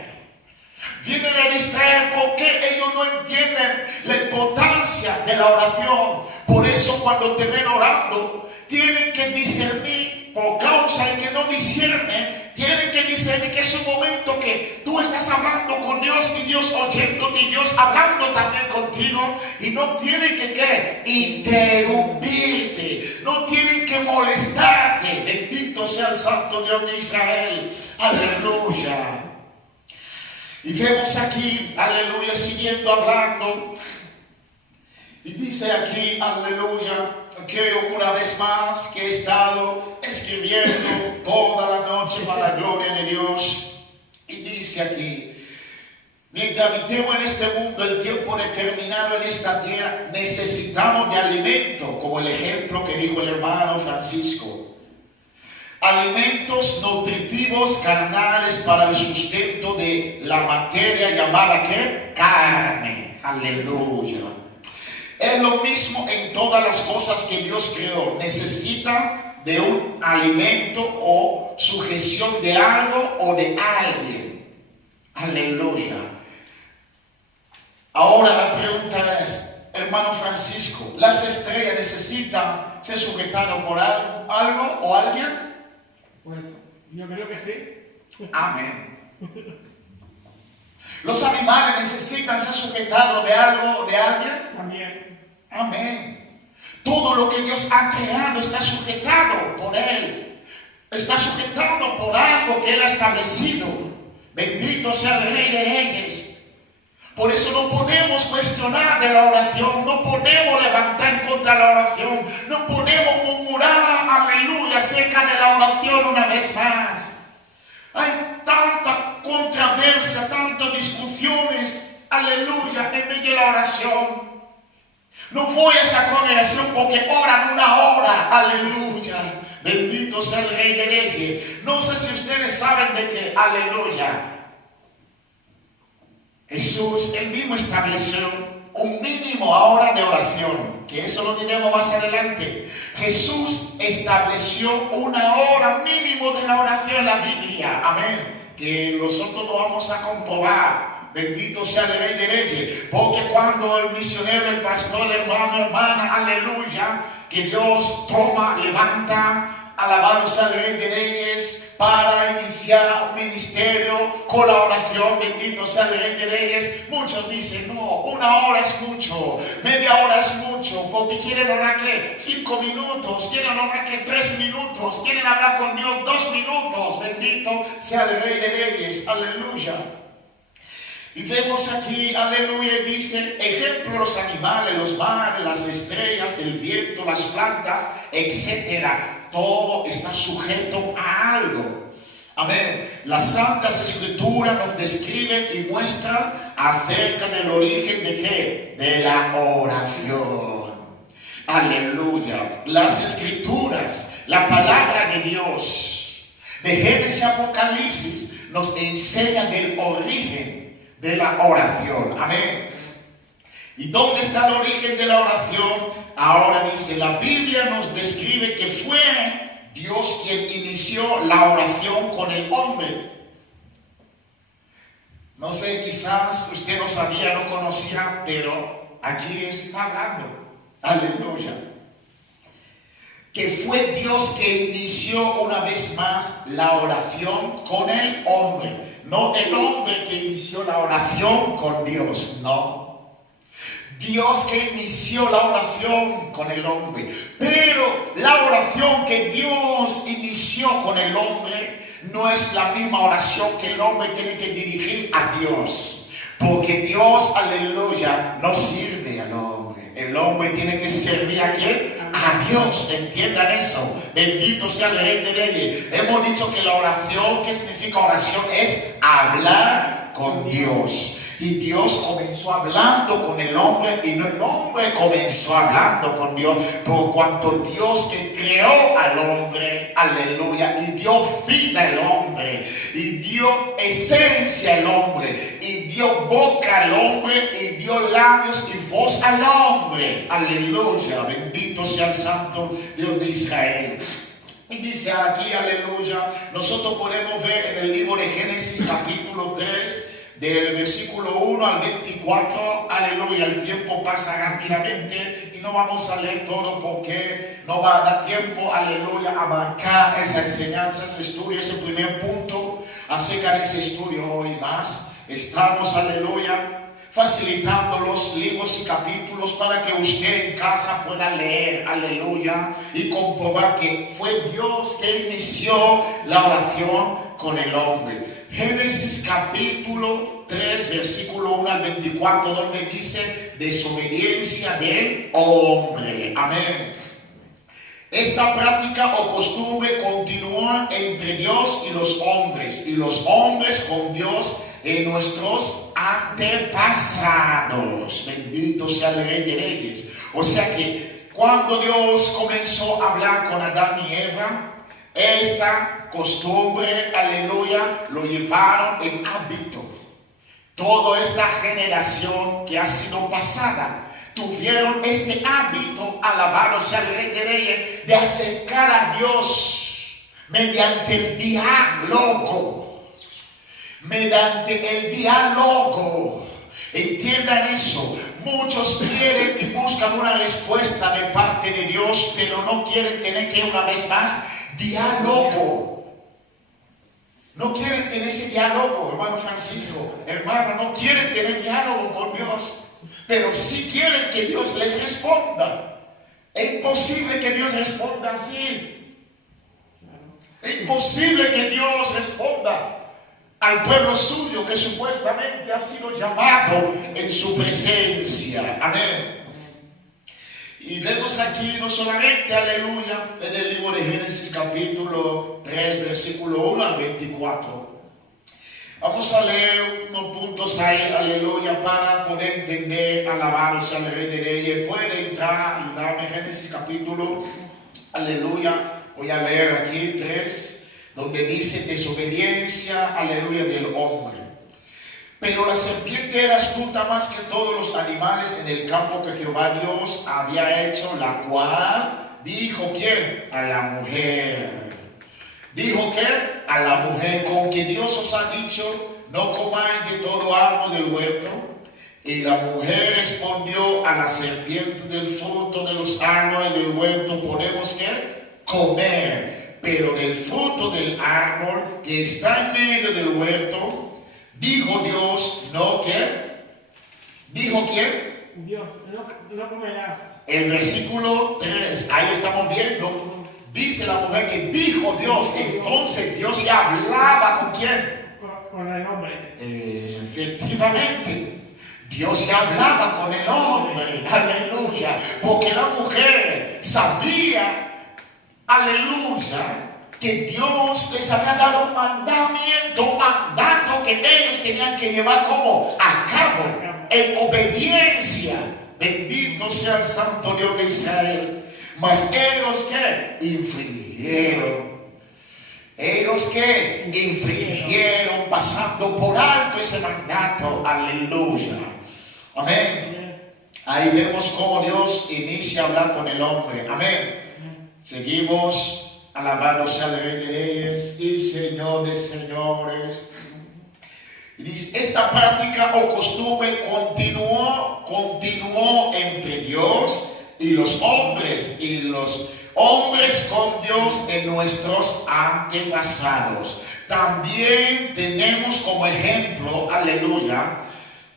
Vienen a distraer porque ellos no entienden la importancia de la oración. Por eso cuando te ven orando tienen que discernir, por causa de que no disciernen, tienen que discernir que es un momento que tú estás hablando con Dios y Dios oyéndote y Dios hablando también contigo, y no tienen que ¿qué? Interrumpirte, no tienen que molestarte. Bendito sea el Santo Dios de Israel. Aleluya. Y vemos aquí, aleluya, siguiendo hablando. Y dice aquí, aleluya, que una vez más que he estado escribiendo toda la noche para la gloria de Dios. Y dice aquí, mientras habitemos en este mundo el tiempo determinado en esta tierra, necesitamos de alimento, como el ejemplo que dijo el hermano Francisco. alimentos nutritivos carnales para el sustento de la materia llamada ¿qué? Carne. Aleluya. Es lo mismo en todas las cosas que Dios creó. Necesita de un alimento o sujeción de algo o de alguien. Aleluya. Ahora la pregunta es, hermano Francisco, ¿las estrellas necesitan ser sujetadas por algo o alguien? Pues yo creo que sí. Amén. ¿Los animales necesitan ser sujetados de algo o de alguien? También. Amén. Todo lo que Dios ha creado está sujetado por Él. Está sujetado por algo que Él ha establecido. Bendito sea el Rey de Reyes. Por eso no podemos cuestionar de la oración, no podemos levantar en contra de la oración, no podemos murmurar, aleluya, acerca de la oración una vez más. Hay tanta controversia, tantas discusiones, aleluya, en medio de la oración. No voy a esta congregación porque oran una hora, aleluya. Bendito sea el Rey de Reyes. No sé si ustedes saben de que, aleluya, Jesús, Él mismo estableció un mínimo ahora de oración, que eso lo diremos más adelante. Jesús estableció una hora mínimo de la oración en la Biblia, amén, que nosotros lo vamos a comprobar. Bendito sea el Rey de Reyes, porque cuando el misionero, el pastor, el hermano, hermana, aleluya, que Dios toma, levanta, alabados al Rey de Reyes para iniciar un ministerio con la oración, bendito sea el Rey de Reyes. Muchos dicen, no, una hora es mucho, media hora es mucho, porque quieren orar que 5 minutos, quieren orar que 3 minutos, quieren hablar con Dios 2 minutos, bendito sea el Rey de Reyes, aleluya. Y vemos aquí, aleluya, dice, ejemplo, los animales, los mares, las estrellas, el viento, las plantas, etcétera. Todo está sujeto a algo. Amén. Las Santas Escrituras nos describen y muestran acerca del origen de ¿qué? De la oración. Aleluya. Las Escrituras, la palabra de Dios, de Génesis a Apocalipsis, nos enseña del origen de la oración. Amén. ¿Y dónde está el origen de la oración? Ahora dice, la Biblia nos describe que fue Dios quien inició la oración con el hombre. No sé, quizás usted no sabía, no conocía, pero aquí está hablando. Aleluya. Que fue Dios que inició una vez más la oración con el hombre. No el hombre que inició la oración con Dios, no. Dios que inició la oración con el hombre. Pero la oración que Dios inició con el hombre no es la misma oración que el hombre tiene que dirigir a Dios. Porque Dios, aleluya, no sirve al hombre. El hombre tiene que servir a ¿quién? A Dios. ¿Entiendan eso? Bendito sea el Rey de Reyes. Hemos dicho que la oración, ¿qué significa oración? Es hablar con Dios. Y Dios comenzó hablando con el hombre y no el hombre comenzó hablando con Dios. Por cuanto Dios que creó al hombre, aleluya, y dio vida al hombre, y dio esencia al hombre, y dio boca al hombre, y dio labios y voz al hombre. Aleluya, bendito sea el Santo Dios de Israel. Y dice aquí, aleluya, nosotros podemos ver en el libro de Génesis capítulo 3, del versículo 1 al 24, aleluya, el tiempo pasa rápidamente y no vamos a leer todo porque no va a dar tiempo, aleluya, a abarcar esa enseñanza, ese estudio, ese primer punto acerca de ese estudio hoy más. Estamos, aleluya, facilitando los libros y capítulos para que usted en casa pueda leer, aleluya, y comprobar que fue Dios que inició la oración con el hombre. Génesis capítulo 3, versículo 1 al 24, donde dice desobediencia del hombre. Amén. Esta práctica o costumbre continúa entre Dios y los hombres con Dios en nuestros antepasados. Bendito sea el Rey de Reyes. O sea que cuando Dios comenzó a hablar con Adán y Eva, Esta costumbre, aleluya, lo llevaron en hábito. Toda esta generación que ha sido pasada tuvieron este hábito, alabado sea el Rey de Reyes, de acercar a Dios mediante el diálogo. Mediante el diálogo. Entiendan eso. Muchos quieren y buscan una respuesta de parte de Dios, pero no quieren tener que, una vez más, diálogo. No quieren tener ese diálogo, hermano Francisco. Hermano, no quieren tener diálogo con Dios, pero sí quieren que Dios les responda. Es imposible que Dios responda así. Es imposible que Dios responda al pueblo suyo que supuestamente ha sido llamado en su presencia. Amén. Y vemos aquí no solamente, aleluya, en el libro de Génesis capítulo 3, versículo 1 al 24. Vamos a leer unos puntos ahí, aleluya, para poder entender, alabado sea el Rey de Reyes. Puede entrar y darme Génesis capítulo, aleluya, voy a leer aquí 3. Donde dice desobediencia, aleluya, del hombre. Pero la serpiente era astuta más que todos los animales en el campo que Jehová Dios había hecho, la cual dijo, ¿quién? A la mujer. Dijo, ¿qué? A la mujer, con que Dios os ha dicho, no comáis de todo árbol del huerto. Y la mujer respondió a la serpiente, del fruto de los árboles del huerto podemos, ¿qué? Comer. Pero del fruto del árbol que está en medio del huerto, dijo Dios, no, ¿qué? ¿Dijo quién? Dios, no comerás. El versículo 3, ahí estamos viendo, dice la mujer que dijo Dios, entonces Dios ya hablaba ¿con quién? Con el hombre. Efectivamente. Dios ya hablaba con el hombre, aleluya, porque la mujer sabía, aleluya, que Dios les había dado un mandato que ellos tenían que llevar como a cabo, en obediencia. Bendito sea el Santo Dios de Israel. Mas ellos que infringieron. Ellos que infringieron, pasando por alto ese mandato. Aleluya. Amén. Ahí vemos cómo Dios inicia a hablar con el hombre. Amén. Seguimos. Alabado sea el Rey de Reyes y Señor de Señores. Y dice, esta práctica o costumbre continuó entre Dios y los hombres con Dios en nuestros antepasados. También tenemos como ejemplo, aleluya,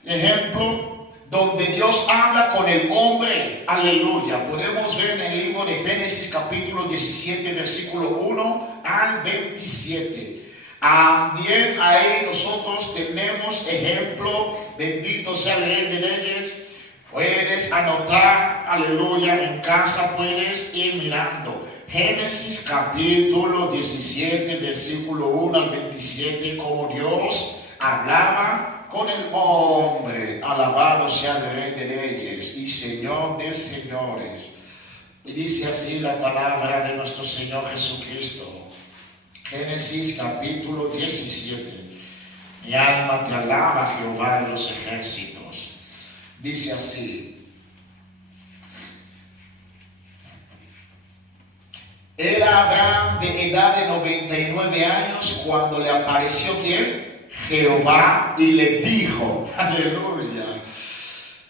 ejemplo donde Dios habla con el hombre, aleluya. Podemos ver en el libro de Génesis capítulo 17, versículo 1 al 27. También ahí nosotros tenemos ejemplo, bendito sea el Rey de Reyes. Puedes anotar, aleluya, en casa puedes ir mirando. Génesis capítulo 17, versículo 1 al 27, como Dios hablaba con el hombre. Alabado sea el Rey de Reyes y Señor de Señores. Y dice así la palabra de nuestro Señor Jesucristo. Génesis capítulo 17. Mi alma te alaba, Jehová de los ejércitos. Dice así. Era Abraham de edad de 99 años cuando le apareció ¿quién? Jehová, y le dijo, aleluya,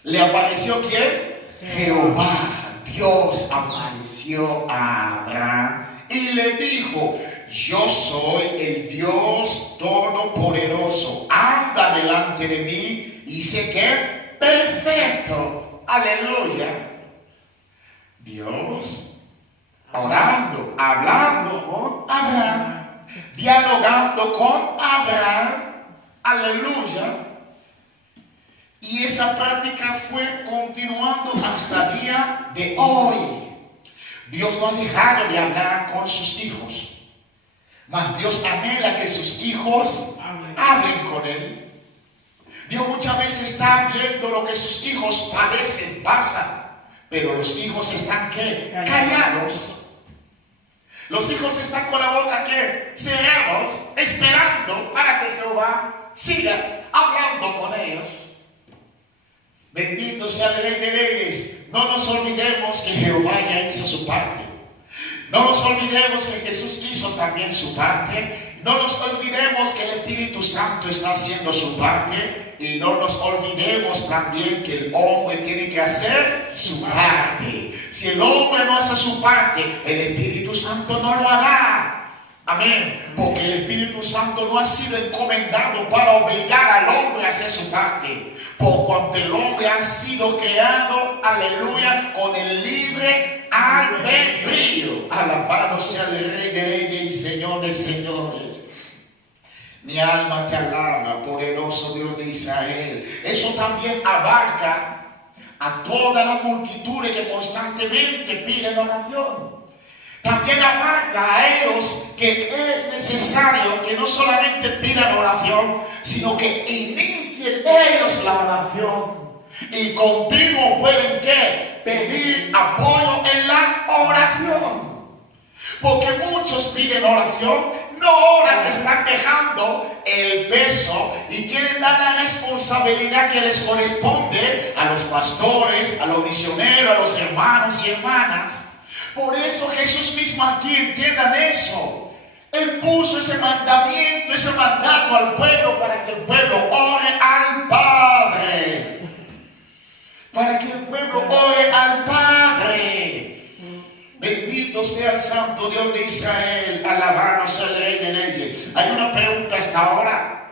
¿le apareció quién? Jehová, Dios apareció a Abraham y le dijo, yo soy el Dios todopoderoso, anda delante de mí y sé que perfecto, aleluya. Dios orando, hablando con Abraham, dialogando con Abraham. Aleluya. Y esa práctica fue continuando hasta el día de hoy. Dios no ha dejado de hablar con sus hijos. Mas Dios anhela que sus hijos hablen con Él. Dios muchas veces está viendo lo que sus hijos padecen, pasan. Pero los hijos están ¿qué? Callados. Los hijos están con la boca que cerramos, esperando para que Jehová siga hablando con ellos. Bendito sea el Rey de Reyes. No nos olvidemos que Jehová ya hizo su parte. No nos olvidemos que Jesús hizo también su parte. No nos olvidemos que el Espíritu Santo está haciendo su parte. Y no nos olvidemos también que el hombre tiene que hacer su parte. Si el hombre no hace su parte, el Espíritu Santo no lo hará. Amén. Porque el Espíritu Santo no ha sido encomendado para obligar al hombre a hacer su parte. Por cuanto el hombre ha sido creado, aleluya, con el libre albedrío. Alabado sea el Rey de Reyes y Señor de Señores. Mi alma te alaba, poderoso Dios de Israel. Eso también abarca a toda la multitud que constantemente piden oración. También abarca a ellos que es necesario que no solamente pidan oración, sino que inicien ellos la oración. Y continuo pueden ¿qué? Pedir apoyo en la oración. Porque muchos piden oración, no oran, están dejando el peso y quieren dar la responsabilidad que les corresponde a los pastores, a los misioneros, a los hermanos y hermanas. Por eso Jesús mismo aquí, entiendan eso. Él puso ese mandamiento, ese mandato al pueblo para que el pueblo ore al Padre. Para que el pueblo ore al Padre. Bendito sea el Santo Dios de Israel. Alabados al Rey de Reyes. ¿Hay una pregunta hasta ahora?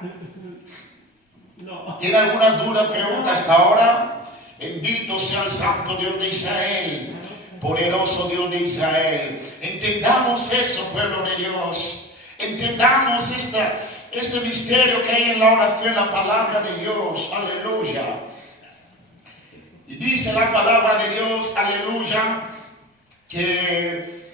No. ¿Tiene alguna duda, pregunta hasta ahora? Bendito sea el Santo Dios de Israel. Poderoso Dios de Israel. Entendamos eso, pueblo de Dios. Entendamos este misterio que hay en la oración, la palabra de Dios. Aleluya. Y dice la palabra de Dios, aleluya, que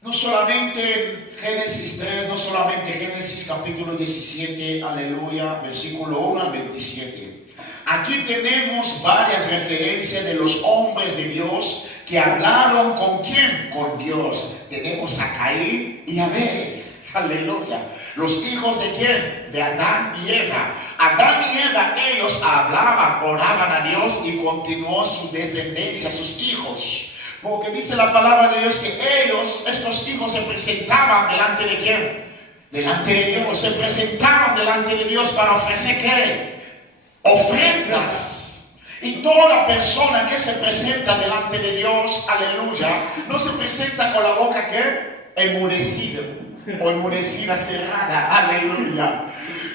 no solamente en Génesis 3, no solamente Génesis capítulo 17, aleluya, versículo 1 al 27. Aquí tenemos varias referencias de los hombres de Dios que hablaron con ¿quién? Con Dios. Tenemos a Caín y Abel. Aleluya. Los hijos de ¿quién? De Adán y Eva. Adán y Eva, ellos hablaban, oraban a Dios y continuó su descendencia, sus hijos. Porque dice la palabra de Dios que ellos, estos hijos, se presentaban delante de ¿quién? Delante de Dios. Se presentaban delante de Dios para ofrecer ¿qué? Ofrendas. Y toda persona que se presenta delante de Dios, aleluya, no se presenta con la boca ¿qué? Enmudecida o enmudecida cerrada, aleluya.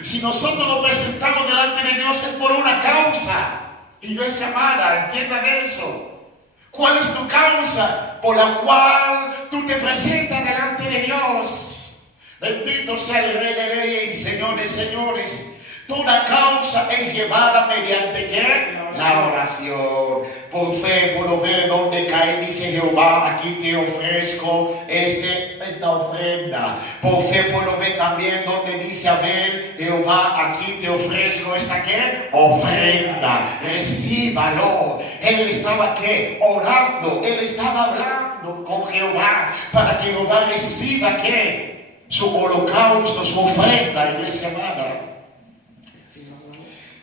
Si nosotros nos presentamos delante de Dios es por una causa. Iglesia amada, entiendan eso. ¿Cuál es tu causa por la cual tú te presentas delante de Dios? Bendito sea el Rey de Reyes y Señor de Señores. Toda causa es llevada mediante ¿qué? La oración. Por fe puedo ver donde Caín dice: Jehová, aquí te ofrezco esta ofrenda. Por fe puedo ver también donde dice Abel: Jehová, aquí te ofrezco esta ¿qué? Ofrenda. Recíbalo. Él estaba ¿qué? Orando. Él estaba hablando con Jehová para que Jehová reciba ¿qué? Su holocausto, su ofrenda, iglesia amada.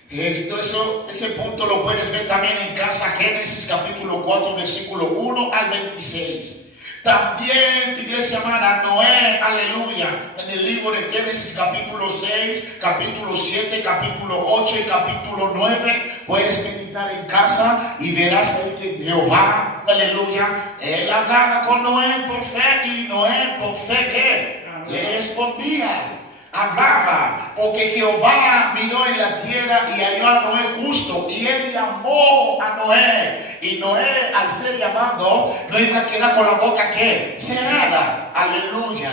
Ese punto lo puedes ver también en casa, Génesis capítulo 4, versículo 1 al 26. También, iglesia amada, Noé, aleluya, en el libro de Génesis capítulo 6, capítulo 7, capítulo 8 y capítulo 9, puedes meditar en casa y verás que Jehová, aleluya, él hablaba con Noé por fe y Noé por fe ¿qué? Le respondía. Hablaba, porque Jehová miró en la tierra y halló a Noé justo, y él llamó a Noé, y Noé, al ser llamado, no iba a quedar con la boca ¿qué? Cerrada. Aleluya.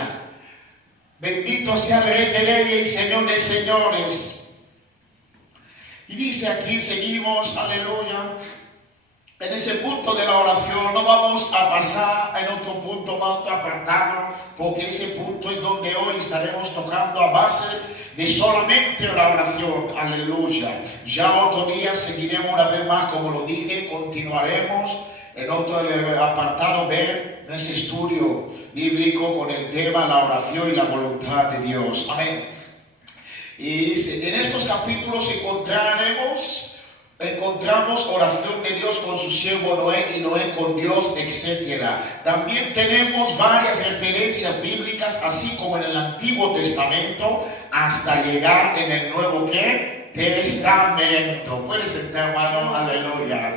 Bendito sea el Rey de Reyes y Señor de Señores. Y dice aquí, seguimos, aleluya, en ese punto de la oración. No vamos a pasar en otro punto más apartado, porque ese punto es donde hoy estaremos tocando a base de solamente la oración. Aleluya. Ya otro día seguiremos una vez más, como lo dije, continuaremos En otro apartado ver ese estudio bíblico con el tema la oración y la voluntad de Dios. Amén. Y en estos capítulos encontramos oración de Dios con su siervo Noé y Noé con Dios, etc. También tenemos varias referencias bíblicas, así como en el Antiguo Testamento, hasta llegar en el Nuevo Testamento. Puede ser, hermano, aleluya.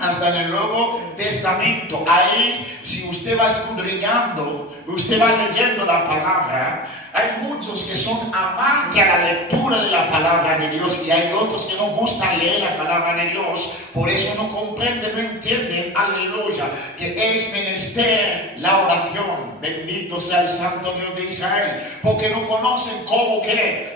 Hasta en el Nuevo Testamento. Ahí, si usted va escudriñando, usted va leyendo la palabra, hay muchos que son amantes a la lectura de la palabra de Dios y hay otros que no gustan leer la palabra de Dios, por eso no comprenden, no entienden, aleluya, que es menester la oración. Bendito sea el Santo Dios de Israel, porque no conocen cómo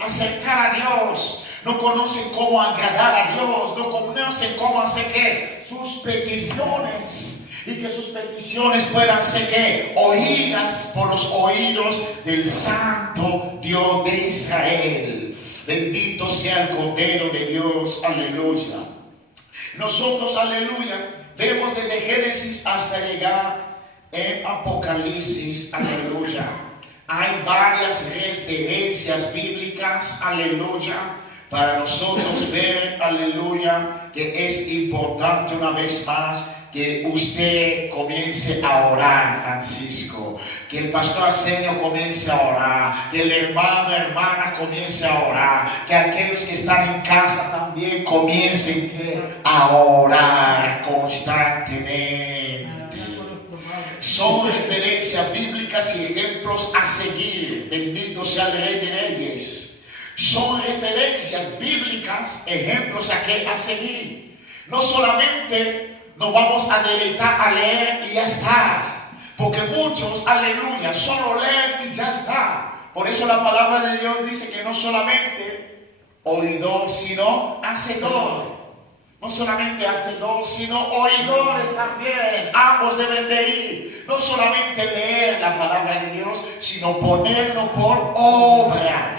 acercar a Dios. No conocen cómo agradar a Dios, no conocen cómo hacer sus peticiones, y que sus peticiones puedan ser oídas por los oídos del Santo Dios de Israel. Bendito sea el Cordero de Dios, aleluya. Nosotros, aleluya, vemos desde Génesis hasta llegar en Apocalipsis, aleluya. Hay varias referencias bíblicas, aleluya, para nosotros ver, aleluya, que es importante una vez más que usted comience a orar, Francisco, que el pastor Arsenio comience a orar, que el hermana comience a orar, que aquellos que están en casa también comiencen a orar constantemente. Son referencias bíblicas y ejemplos a seguir. Bendito sea el Rey de Reyes. Son referencias bíblicas, ejemplos a seguir. No solamente nos vamos a deleitar a leer y ya está, porque muchos, aleluya, solo leen y ya está. Por eso la palabra de Dios dice que no solamente oidor, sino hacedor. No solamente hacedor, sino oidores también. Ambos deben de ir. No solamente leer la palabra de Dios, sino ponerlo por obra.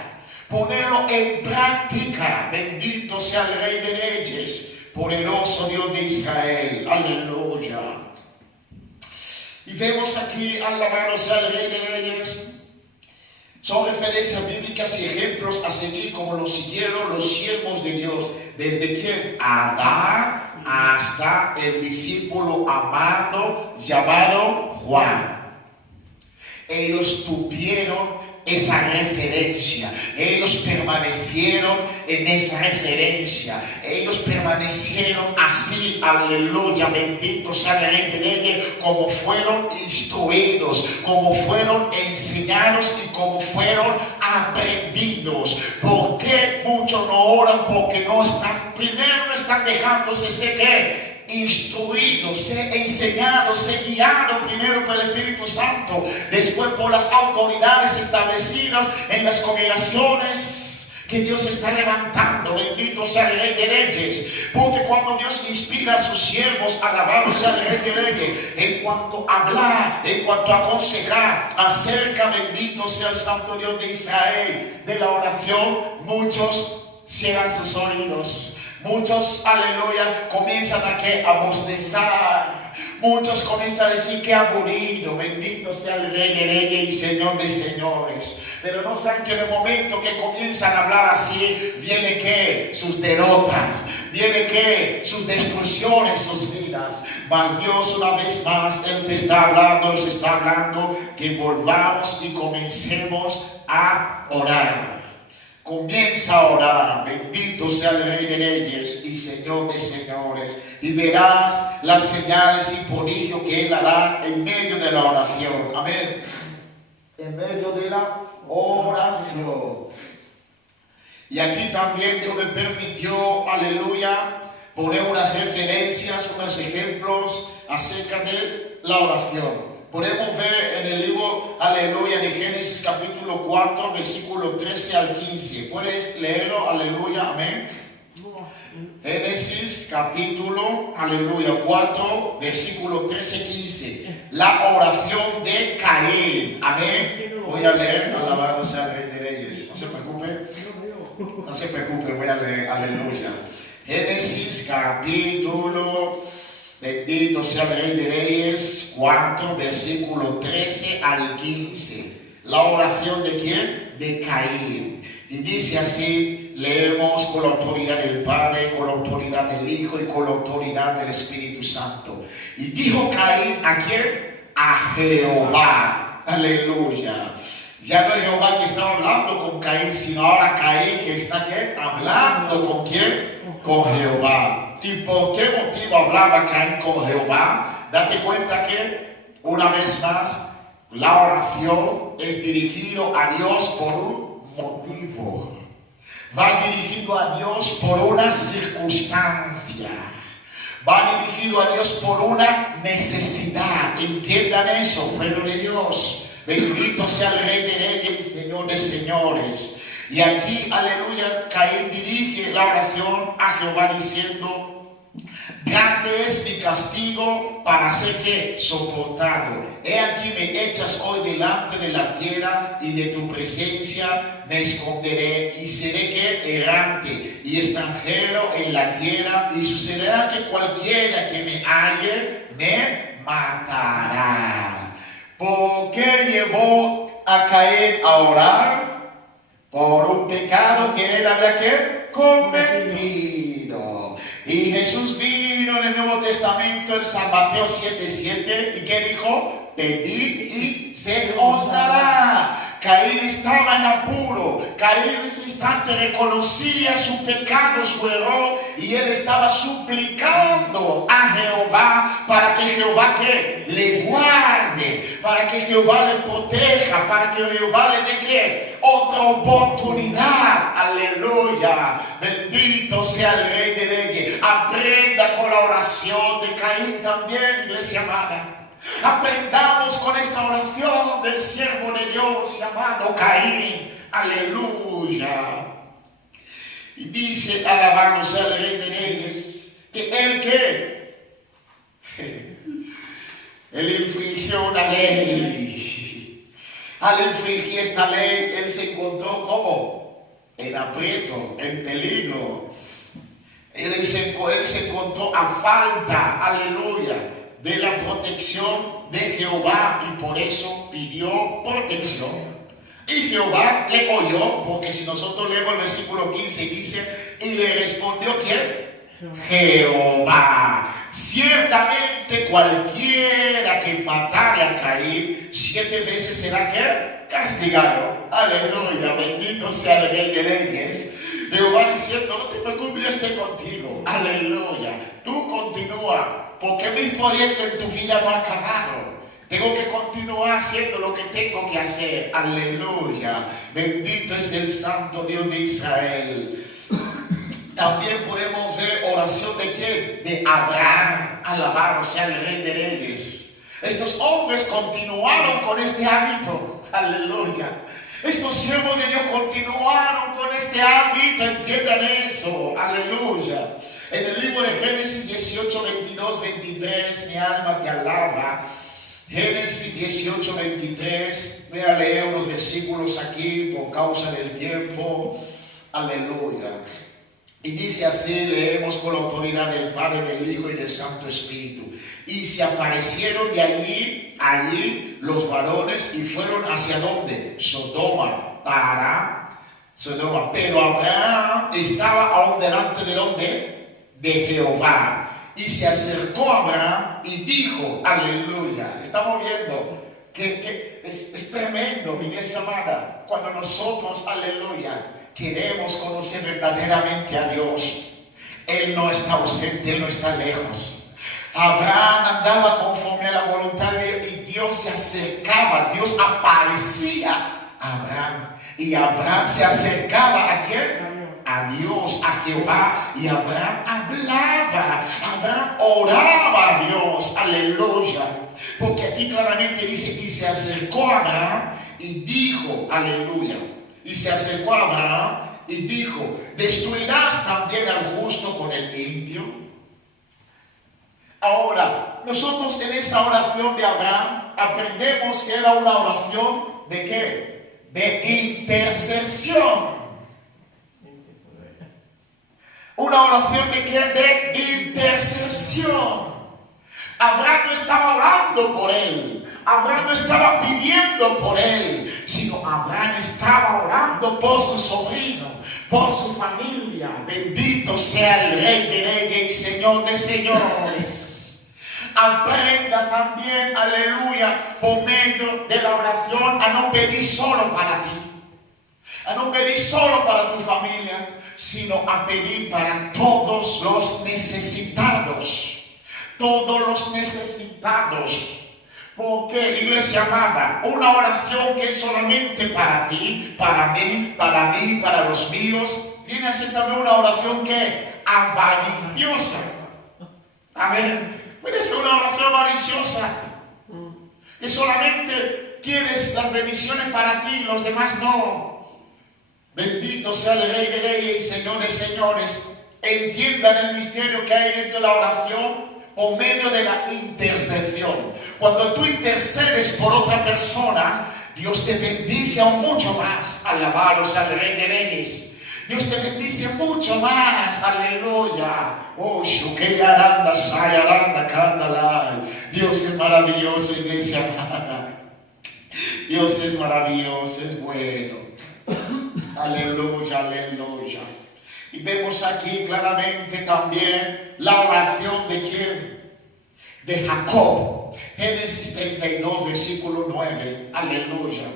Ponerlo en práctica. Bendito sea el Rey de Reyes, poderoso Dios de Israel. Aleluya. Y vemos aquí, alabado sea el Rey de Reyes. Son referencias bíblicas y ejemplos a seguir como lo siguieron los siervos de Dios. Desde quien Adán hasta el discípulo amado llamado Juan. Ellos tuvieron esa referencia, ellos permanecieron en esa referencia, ellos permanecieron así, aleluya, bendito sea el Rey de Reyes, como fueron instruidos, como fueron enseñados y como fueron aprendidos. ¿Por qué muchos no oran? Porque no están, primero no están dejándose ser instruidos, ser enseñados, ser guiados primero por el Espíritu Santo, después por las autoridades establecidas en las congregaciones que Dios está levantando. Bendito sea el Rey de Reyes, porque cuando Dios inspira a sus siervos, alabado sea el Rey de Reyes, en cuanto a hablar, en cuanto a aconsejar acerca, bendito sea el Santo Dios de Israel, de la oración, muchos cierran sus oídos. Muchos, aleluya, comienzan a bostezar. Muchos comienzan a decir que aburrido. Bendito sea el Rey de Reyes y Señor de Señores. Pero no saben que en el momento que comienzan a hablar así, viene sus derrotas, viene sus destrucciones, sus vidas. Mas Dios, una vez más, Él te está hablando, nos está hablando que volvamos y comencemos a orar. Comienza a orar, bendito sea el Rey de Reyes y Señor de Señores, y verás las señales y prodigios que Él hará en medio de la oración. Amén. En medio de la oración. Y aquí también Dios me permitió, aleluya, poner unas referencias, unos ejemplos acerca de la oración. Podemos ver en el libro, aleluya, de Génesis capítulo 4, versículo 13 al 15. ¿Puedes leerlo? Aleluya, amén. Génesis capítulo, aleluya, 4, versículo 13, 15. La oración de Caín. Amén. Voy a leer, alabado sea el Rey de Reyes. No se preocupe. No se preocupe, voy a leer, aleluya. Génesis capítulo Bendito sea el Rey de Reyes, 4, versículo 13 al 15. La oración de quién? De Caín. Y dice así, leemos con la autoridad del Padre, con la autoridad del Hijo y con la autoridad del Espíritu Santo. Y dijo Caín, ¿a quién? A Jehová. Aleluya. Ya no es Jehová que estaba hablando con Caín, sino ahora Caín que está ¿qué? Hablando con quién? Con Jehová. ¿Y por qué motivo hablaba Caín con Jehová? Date cuenta que, una vez más, la oración es dirigido a Dios por un motivo. Va dirigido a Dios por una circunstancia. Va dirigido a Dios por una necesidad. Entiendan eso, pueblo de Dios. Bendito sea el Rey de Reyes, Señor de Señores. Y aquí, aleluya, Caín dirige la oración a Jehová diciendo: grande es mi castigo para ser que soportado. He aquí me echas hoy delante de la tierra y de tu presencia me esconderé y seré que errante y extranjero en la tierra, y sucederá que cualquiera que me halle me matará. ¿Por qué llevó a Caín a orar? Por un pecado que él había ¿qué? Cometido. Y Jesús vino en el Nuevo Testamento en San Mateo 7:7 y ¿qué dijo? Pedid y se os dará. Caín estaba en apuro. Caín en ese instante reconocía su pecado, su error, y él estaba suplicando a Jehová para que Jehová ¿qué? Le guarde, para que Jehová le proteja, para que Jehová le dé ¿qué? Otra oportunidad. Aleluya. Bendito sea el Rey de Reyes. Aprenda con la oración de Caín también, iglesia amada. Aprendamos con esta oración del siervo de Dios llamado Caín. Aleluya. Y dice, alabado sea el Rey de Reyes, que él ¿qué? Él infringió una ley. Al infringir esta ley, él se encontró como en aprieto, en peligro. Él se encontró a falta, aleluya, de la protección de Jehová, y por eso pidió protección. Y Jehová le oyó, porque si nosotros leemos el versículo 15, dice, y le respondió ¿quién? Jehová. Ciertamente cualquiera que matare a Caín 7 veces será ¿qué? Castigado. Aleluya, bendito sea el Rey de Reyes. Jehová diciendo, no te preocupes, yo estoy contigo. Aleluya, tú continúa, porque mi proyecto en tu vida no ha acabado. Tengo que continuar haciendo lo que tengo que hacer. Aleluya, bendito es el Santo Dios de Israel. También podemos ver oración de ¿quién? De Abraham. Alabado sea el Rey de Reyes. Estos hombres continuaron con este hábito. Aleluya. Estos siervos de Dios continuaron con este hábito. Entiendan eso. Aleluya. En el libro de Génesis 18, 22, 23, mi alma te alaba. Génesis 18, 23. Voy a leer unos versículos aquí por causa del tiempo. Aleluya. Y dice así, leemos con la autoridad del Padre, del Hijo y del Santo Espíritu. Y se aparecieron de allí los varones y fueron hacia ¿dónde? Sodoma, para Sodoma. Pero Abraham estaba aún delante de ¿dónde? De Jehová. Y se acercó a Abraham y dijo, aleluya. Estamos viendo que es tremendo, mi iglesia amada, cuando nosotros, aleluya, queremos conocer verdaderamente a Dios. Él no está ausente, Él no está lejos. Abraham andaba conforme a la voluntad de Dios y Dios se acercaba, Dios aparecía a Abraham. Y Abraham se acercaba ¿a quién? A Dios, a Jehová. Y Abraham hablaba, Abraham oraba a Dios. Aleluya. Porque aquí claramente dice, y se acercó a Abraham y dijo, aleluya. Y se acercó a Abraham y dijo, ¿destruirás también al justo con el impío? Ahora, nosotros en esa oración de Abraham aprendemos que era una oración ¿de qué? De intercesión. Una oración ¿de qué? De intercesión. Abraham no estaba orando por él. Abraham no estaba pidiendo por él, sino Abraham estaba orando por su sobrino, por su familia. Bendito sea el Rey de Reyes y Señor de Señores. Aprenda también, aleluya, por medio de la oración a no pedir solo para ti, a no pedir solo para tu familia, sino a pedir para todos los necesitados. Todos los necesitados. Porque, iglesia amada, una oración que es solamente para ti, para mí, para los míos, viene a ser también una oración que avariciosa. Amén. Puede ser una oración avariciosa, que solamente quieres las bendiciones para ti y los demás no. Bendito sea el Rey de Reyes y Señor de Señores. Entiendan el misterio que hay dentro de la oración por medio de la intercesión. Cuando tú intercedes por otra persona, Dios te bendice aún mucho más. Alabados al Rey de Reyes. Dios te bendice mucho más. Aleluya. Oh, Shukeyaranda, Sayaranda, Kandalai. Dios es maravilloso, iglesia amada. Dios es maravilloso, es bueno. Aleluya, aleluya. Y vemos aquí claramente también la oración de quién? De Jacob. Génesis 32, versículo 9. Aleluya.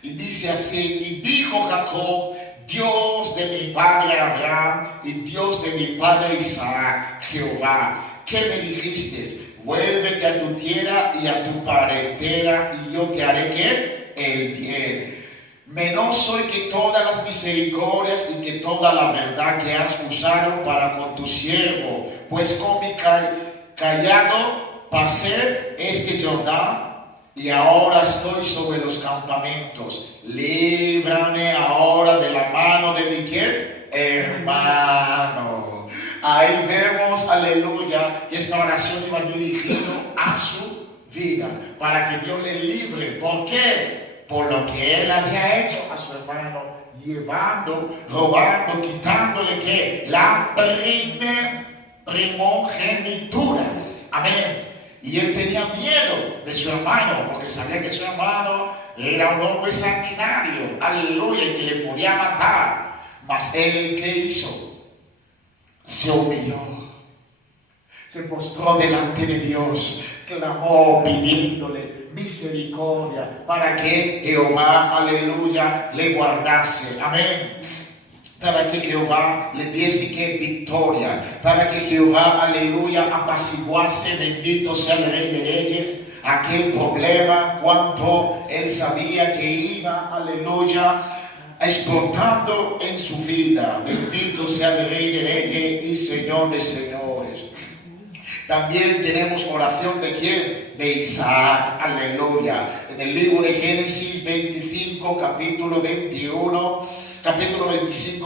Y dice así: y dijo Jacob, Dios de mi padre Abraham y Dios de mi padre Isaac, Jehová, ¿qué me dijiste? Vuélvete a tu tierra y a tu parentela, y yo te haré ¿qué? El bien. Menor soy que todas las misericordias y que toda la verdad que has usado para con tu siervo, pues con mi callado pasé este Jordán y ahora estoy sobre los campamentos. Líbrame ahora de la mano de mi ¿qué? Hermano. Ahí vemos, aleluya, que esta oración iba dirigida a su vida, para que Dios le libre. ¿Por qué? Por lo que él había hecho a su hermano, llevando, robando, quitándole ¿qué? La primogenitura. Amén. Y él tenía miedo de su hermano, porque sabía que su hermano era un hombre sanguinario, aleluya, y que le podía matar. Mas él, ¿qué hizo? Se humilló, se postró delante de Dios, clamó pidiéndole misericordia para que Jehová, aleluya, le guardase. Amén. Para que Jehová le diese que victoria, para que Jehová, aleluya, apaciguase, bendito sea el Rey de Reyes, aquel problema, cuanto él sabía que iba, aleluya, explotando en su vida. Bendito sea el Rey de Reyes y Señor de Señores. También tenemos oración de ¿quién? De Isaac, aleluya. En el libro de Génesis 25, capítulo 25,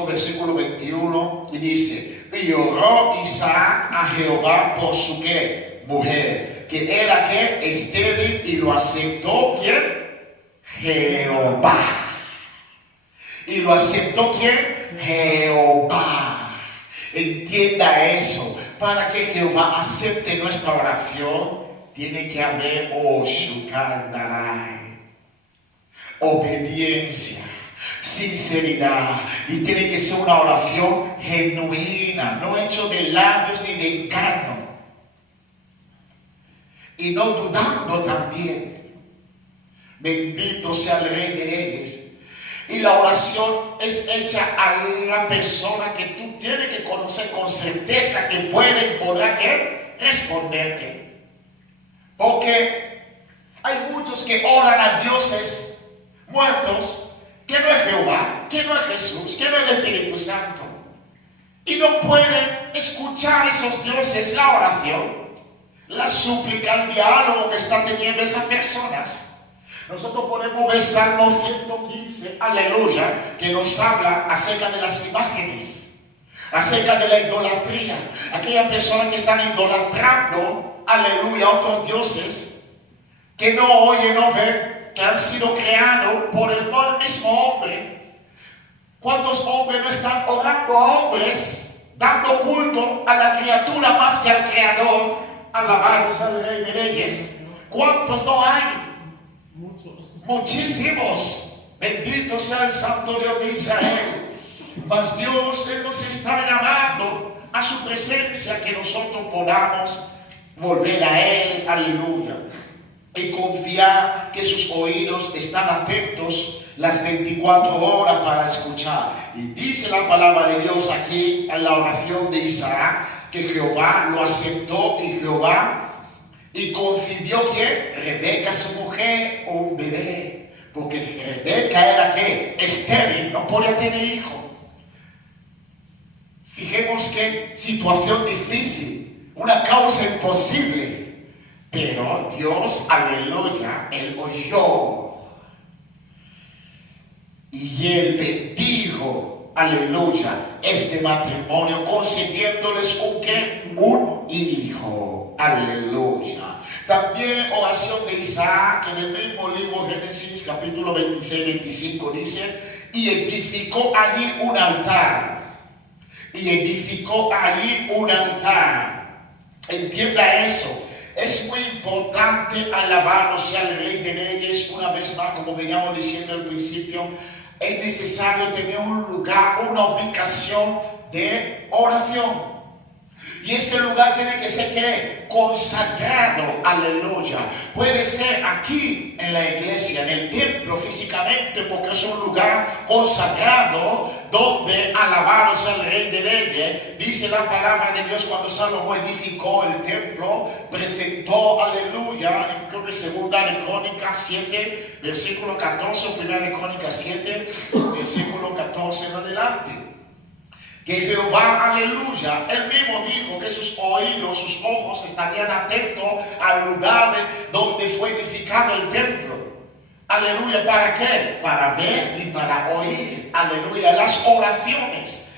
versículo 21, y dice: y oró Isaac a Jehová por su ¿qué? Mujer, que era ¿qué? Estéril, y lo aceptó ¿quién? Jehová. Y lo aceptó ¿quién? Jehová. Entienda eso. Para que Jehová acepte nuestra oración, tiene que haber obediencia, sinceridad, y tiene que ser una oración genuina, no hecho de labios ni de engaño, y no dudando también. Bendito sea el Rey de Reyes. Y la oración es hecha a la persona que tú tienes que conocer con certeza que puede y podrá ¿qué? Responderte. Porque hay muchos que oran a dioses muertos, que no es Jehová, que no es Jesús, que no es el Espíritu Santo. Y no pueden escuchar esos dioses la oración, la súplica, el diálogo que están teniendo esas personas. Nosotros podemos ver Salmo 115, aleluya, que nos habla acerca de las imágenes, acerca de la idolatría. Aquellas personas que están idolatrando, aleluya, a otros dioses, que no oyen, no ven, que han sido creados por el mismo hombre. ¿Cuántos hombres no están orando a hombres, dando culto a la criatura más que al Creador? Alabados al Rey de Reyes. ¿Cuántos no hay? Muchísimos. Bendito sea el Santo Dios de Israel. Mas Dios, Él nos está llamando a su presencia, que nosotros podamos volver a Él, aleluya, y confiar que sus oídos están atentos las 24 horas para escuchar. Y dice la palabra de Dios aquí en la oración de Isaac, que Jehová lo aceptó, y concibió que Rebeca, su mujer, un bebé, porque Rebeca era que estéril, no podía tener hijo. Fijemos qué situación difícil, una causa imposible, pero Dios, aleluya, Él oyó y Él bendijo, aleluya, este matrimonio, concediéndoles un hijo, aleluya. También oración de Isaac en el mismo libro Génesis capítulo 26-25 dice: y edificó allí un altar. Entienda eso. Es muy importante alabarnos al Rey de Reyes. Una vez más, como veníamos diciendo al principio, es necesario tener un lugar, una ubicación de oración. Y ese lugar tiene que ser ¿qué? Consagrado, aleluya. Puede ser aquí en la iglesia, en el templo físicamente, porque es un lugar consagrado donde alabaros al Rey de Reyes. Dice la palabra de Dios, cuando Salomón edificó el templo, presentó, aleluya, creo que segunda de Crónicas 7, versículo 14, primera de Crónicas 7, versículo 14 en adelante. Que Jehová, aleluya, Él mismo dijo que sus oídos, sus ojos estarían atentos al lugar donde fue edificado el templo. Aleluya, ¿para qué? Para ver y para oír, aleluya, las oraciones.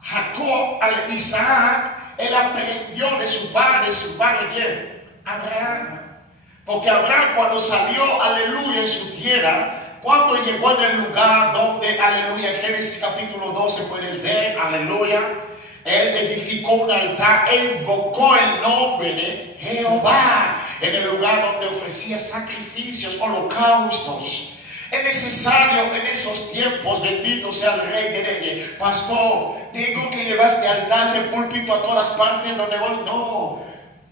Jacob, Isaac, él aprendió de su padre ¿quién? Abraham. Porque Abraham, cuando salió, aleluya, en su tierra, cuando llegó en el lugar donde, aleluya, Génesis capítulo 12 puedes ver, aleluya, él edificó un altar e invocó el nombre de Jehová en el lugar donde ofrecía sacrificios, holocaustos. Es necesario en esos tiempos, bendito sea el Rey de Reyes, pastor, tengo que llevar este altar, ese púlpito a todas partes donde voy. No.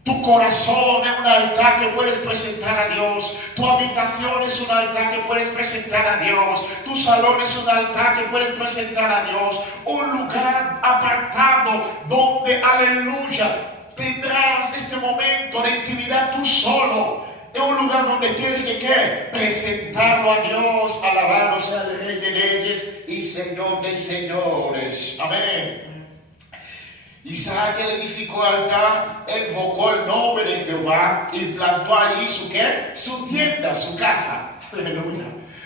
Tu corazón es un altar que puedes presentar a Dios. Tu habitación es un altar que puedes presentar a Dios. Tu salón es un altar que puedes presentar a Dios. Un lugar apartado donde, aleluya, tendrás este momento de intimidad tú solo. Es un lugar donde tienes que ¿qué? Presentarlo a Dios. Alabado sea el Rey de Reyes y Señor de Señores. Amén. Isaac edificó el altar, invocó el nombre de Jehová y plantó allí su ¿qué? Su tienda, su casa. Aleluya.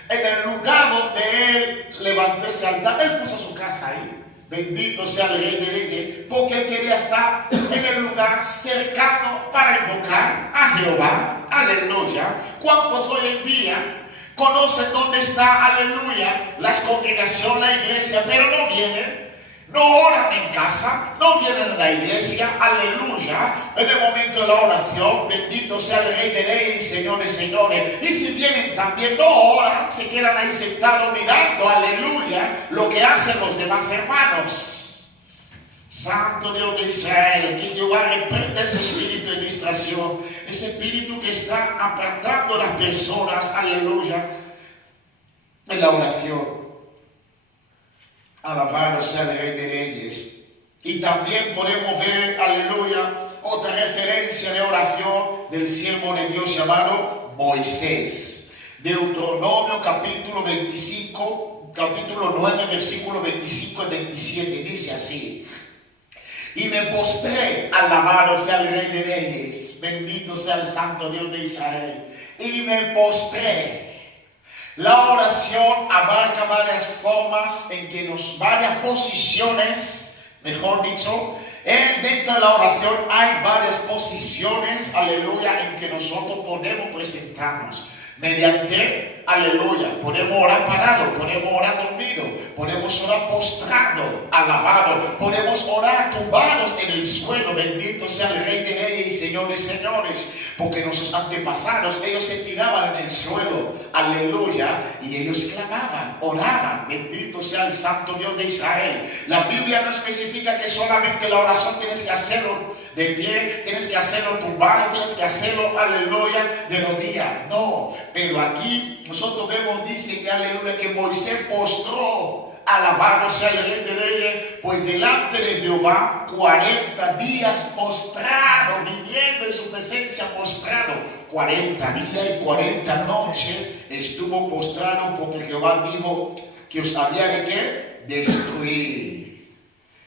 En el lugar donde él levantó ese altar, él puso su casa ahí. Bendito sea el Rey de Reyes, porque él quería estar en el lugar cercano para invocar a Jehová. Aleluya. ¿Cuántos hoy en día conocen dónde está, aleluya, las congregaciones, la iglesia, pero no vienen? No oran en casa, no vienen a la iglesia, aleluya, en el momento de la oración, bendito sea el Rey de Reyes y Señores, Señores. Y si vienen también, no oran, se quedan ahí sentados mirando, aleluya, lo que hacen los demás hermanos. Santo Dios de Israel, que Jehová reprenda ese espíritu de distracción, ese espíritu que está apartando a las personas, aleluya, en la oración. Alabado sea el Rey de Reyes. Y también podemos ver, aleluya, otra referencia de oración del siervo de Dios llamado Moisés. Deuteronomio capítulo 25, capítulo 9, versículo 25 y 27, dice así: y me postré, alabado sea el Rey de Reyes, bendito sea el Santo Dios de Israel, y me postré. La oración abarca varias formas, varias posiciones, mejor dicho. Dentro de la oración hay varias posiciones, aleluya, en que nosotros podemos presentarnos. Mediante, aleluya, podemos orar parado, podemos orar dormido, podemos orar postrado, alabado, podemos orar tumbados en el suelo. Bendito sea el Rey de Reyes y Señor de Señores, porque nuestros antepasados, ellos se tiraban en el suelo, aleluya, y ellos clamaban, oraban. Bendito sea el Santo Dios de Israel. La Biblia no especifica que solamente la oración tienes que hacerlo de pie, tienes que hacerlo tumbado, tienes que hacerlo, aleluya, de rodillas. No, pero aquí nosotros vemos, dice que, aleluya, que Moisés postró, alabado sea el Rey de Reyes, pues delante de Jehová 40 días postrado, viviendo en su presencia postrado. 40 días y 40 noches estuvo postrado, porque Jehová dijo que os había de ¿qué? Destruir.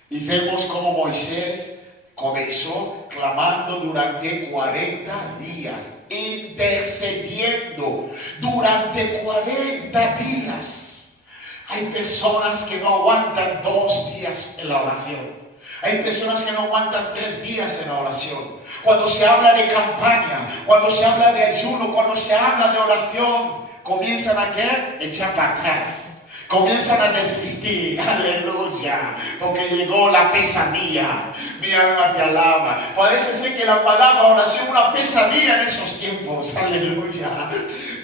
Y vemos como Moisés comenzó clamando durante 40 días, intercediendo durante 40 días. Hay personas que no aguantan 2 días en la oración. Hay personas que no aguantan 3 días en la oración. Cuando se habla de campaña, cuando se habla de ayuno, cuando se habla de oración, comienzan a ¿qué? Echar para atrás. Comienzan a desistir, aleluya, porque llegó la pesadilla. Mi alma te alaba. Parece ser que la palabra oración es una pesadilla en esos tiempos, aleluya.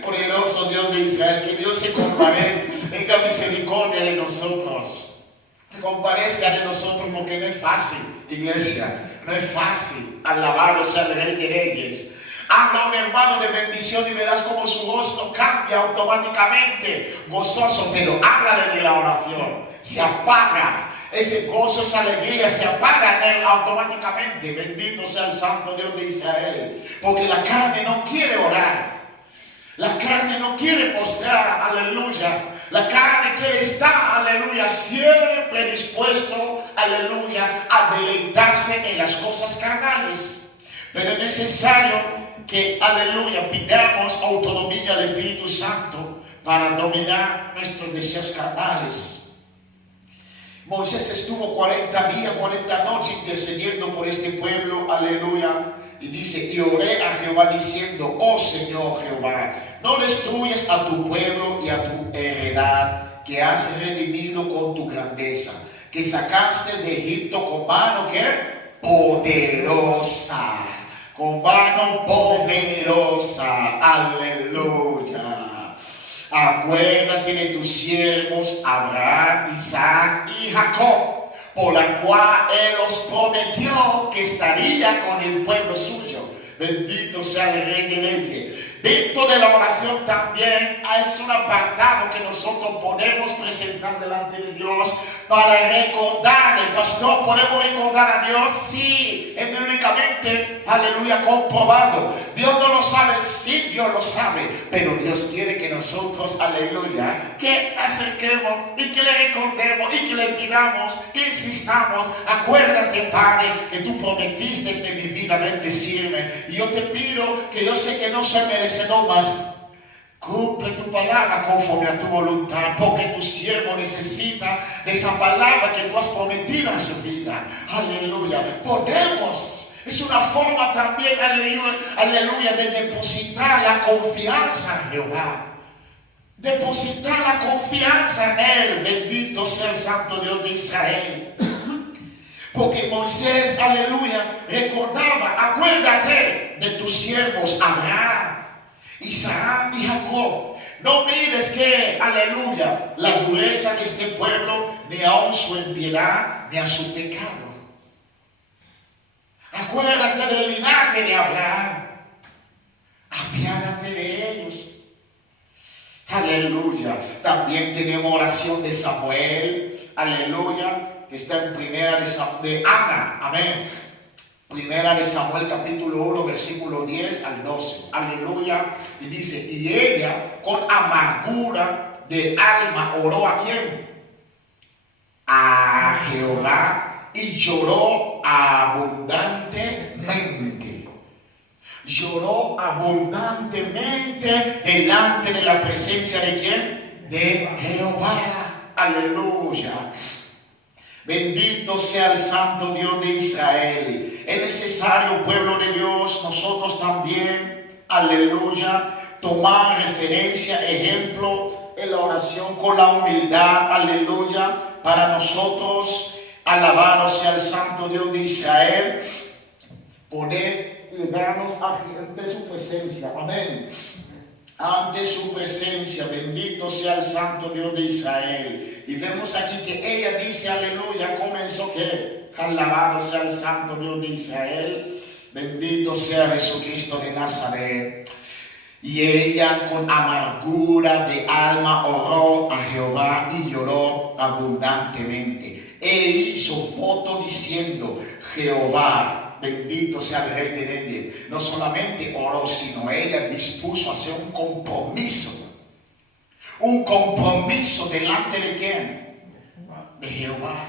Poderoso Dios de Israel, que Dios se compadezca, tenga misericordia de nosotros. Se compadezca de nosotros, porque no es fácil, iglesia, no es fácil. Alabado sea el Rey de Reyes. Habla un hermano de bendición y verás como su rostro cambia automáticamente, gozoso, pero háblale de la oración, se apaga, ese gozo, esa alegría se apaga en él automáticamente. Bendito sea el Santo Dios de Israel, porque la carne no quiere orar, la carne no quiere postrar, aleluya, la carne quiere estar, aleluya, siempre dispuesto, aleluya, a deleitarse en las cosas carnales, pero es necesario que, aleluya, pidamos autonomía al Espíritu Santo para dominar nuestros deseos carnales. Moisés estuvo 40 días, 40 noches intercediendo por este pueblo, aleluya, y dice, y oré a Jehová diciendo, oh Señor Jehová, no destruyes a tu pueblo y a tu heredad, que has redimido con tu grandeza, que sacaste de Egipto con mano, ¿qué? Poderosa. Con mano poderosa, aleluya. Acuérdate de tus siervos Abraham, Isaac y Jacob, por la cual Él os prometió que estaría con el pueblo suyo. Bendito sea el Rey de Reyes. Dentro de la oración también es un apartado que nosotros podemos presentar delante de Dios para recordar. El pastor, ¿podemos recordar a Dios? Sí, es bíblicamente, aleluya, comprobado. Dios no lo sabe, sí, Dios lo sabe, pero Dios quiere que nosotros, aleluya, que acerquemos y que le recordemos y que le pidamos, que insistamos. Acuérdate, Padre, que tú prometiste en mi vida bendecirme, y yo te pido, que yo sé que no soy merecedor, más cumple tu palabra conforme a tu voluntad, porque tu siervo necesita de esa palabra que tú has prometido en su vida. Aleluya. Podemos, es una forma también, aleluya, de depositar la confianza en Jehová. Depositar la confianza en Él. Bendito sea el Santo Dios de Israel. Porque Moisés, aleluya, recordaba, acuérdate de tus siervos Abraham, Isaac y Jacob. No mires que, aleluya, la dureza de este pueblo, ni aun su impiedad, ni a su pecado. Acuérdate del linaje de Abraham. Apiádate de ellos. Aleluya. También tenemos oración de Samuel. Aleluya. Que está en primera de Ana. Amén. Primera de Samuel capítulo 1 versículo 10 al 12. Aleluya. Y dice, y ella con amargura de alma oró ¿a quién? A Jehová, y lloró abundantemente. Lloró abundantemente delante de la presencia de ¿quién? De Jehová. Aleluya. Bendito sea el Santo Dios de Israel. Es necesario, pueblo de Dios, nosotros también, aleluya, tomar referencia, ejemplo en la oración con la humildad, aleluya, para nosotros, alabado sea el Santo Dios de Israel, poner, llegarnos ante su presencia, amén. Ante su presencia, bendito sea el Santo Dios de Israel. Y vemos aquí que ella dice, aleluya, comenzó que, alabado sea el Santo Dios de Israel, bendito sea Jesucristo de Nazaret. Y ella con amargura de alma oró a Jehová y lloró abundantemente. E hizo voto diciendo, Jehová, bendito sea el Rey de Reyes. No solamente oró, sino ella dispuso a hacer un compromiso. Un compromiso delante de quién? De Jehová.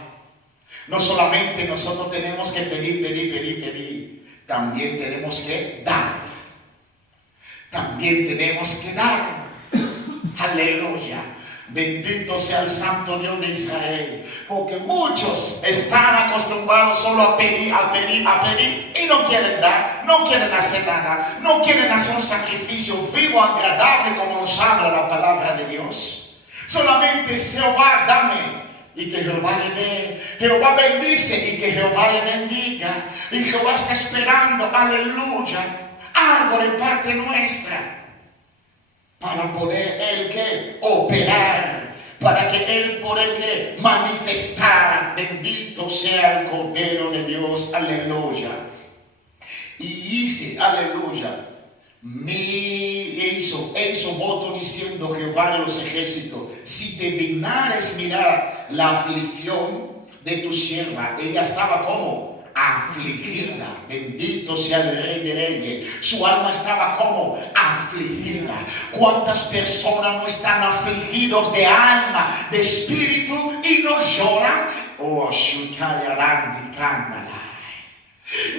No solamente nosotros tenemos que pedir. También tenemos que dar. También tenemos que dar. Aleluya. Bendito sea el Santo Dios de Israel. Porque muchos están acostumbrados solo a pedir y no quieren dar, no quieren hacer nada, no quieren hacer un sacrificio vivo, agradable, como nos habla la palabra de Dios. Solamente Jehová dame y que Jehová le dé. Jehová bendice y que Jehová le bendiga. Y Jehová está esperando, aleluya, algo de parte nuestra. Para poder Él que operar, para que Él pueda que manifestar. Bendito sea el Cordero de Dios, aleluya. Y dice, aleluya, hizo voto diciendo Jehová de los ejércitos, si te dignares mirar la aflicción de tu sierva. Ella estaba como afligida, bendito sea el Rey de Reyes. Su alma estaba como afligida. ¿Cuántas personas no están afligidos de alma, de espíritu y no lloran? Oh,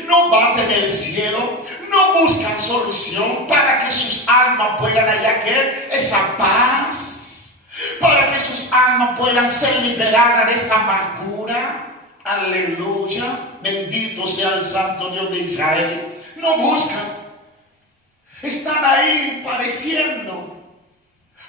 no baten el cielo, no buscan solución para que sus almas puedan hallar esa paz, para que sus almas puedan ser liberadas de esta amargura. Aleluya, bendito sea el Santo Dios de Israel. No buscan, están ahí padeciendo.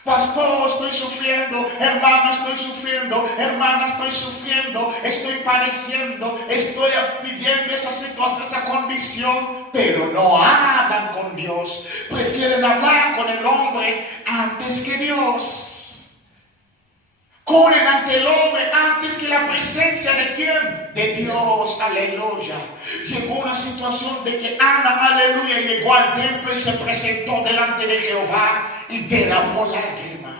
Pastor, estoy sufriendo. Hermano, estoy sufriendo. Hermana, estoy sufriendo. Estoy padeciendo. Estoy viviendo esa situación, esa condición. Pero no hablan con Dios. Prefieren hablar con el hombre antes que Dios. Corren ante el hombre antes que la presencia de ¿quién? De Dios, aleluya. Llegó una situación de que Ana, aleluya, llegó al templo y se presentó delante de Jehová y derramó lágrimas.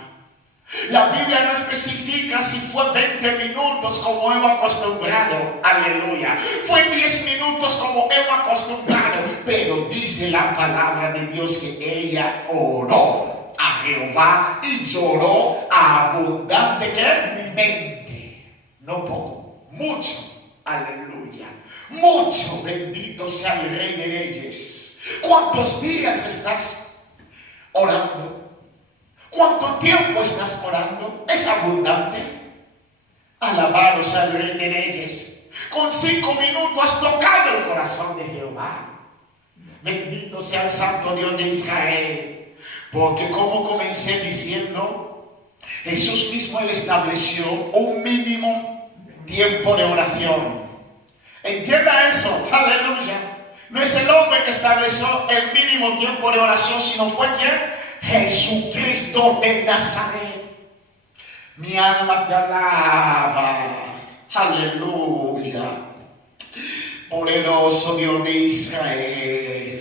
La Biblia no especifica si fue 20 minutos como hemos acostumbrado, aleluya. Fue 10 minutos como hemos acostumbrado, pero dice la palabra de Dios que ella oró a Jehová y lloró abundantemente, no poco, mucho, aleluya, mucho. Bendito sea el Rey de Reyes. ¿Cuántos días estás orando? ¿Cuánto tiempo estás orando? ¿Es abundante? Alabado sea el Rey de Reyes. Con 5 minutos has tocado el corazón de Jehová. Bendito sea el Santo Dios de Israel. Porque como comencé diciendo, Jesús mismo Él estableció un mínimo tiempo de oración. Entienda eso, aleluya. No es el hombre que estableció el mínimo tiempo de oración, sino fue ¿quién? Jesucristo de Nazaret. Mi alma te alaba, aleluya. Poderoso Dios de Israel.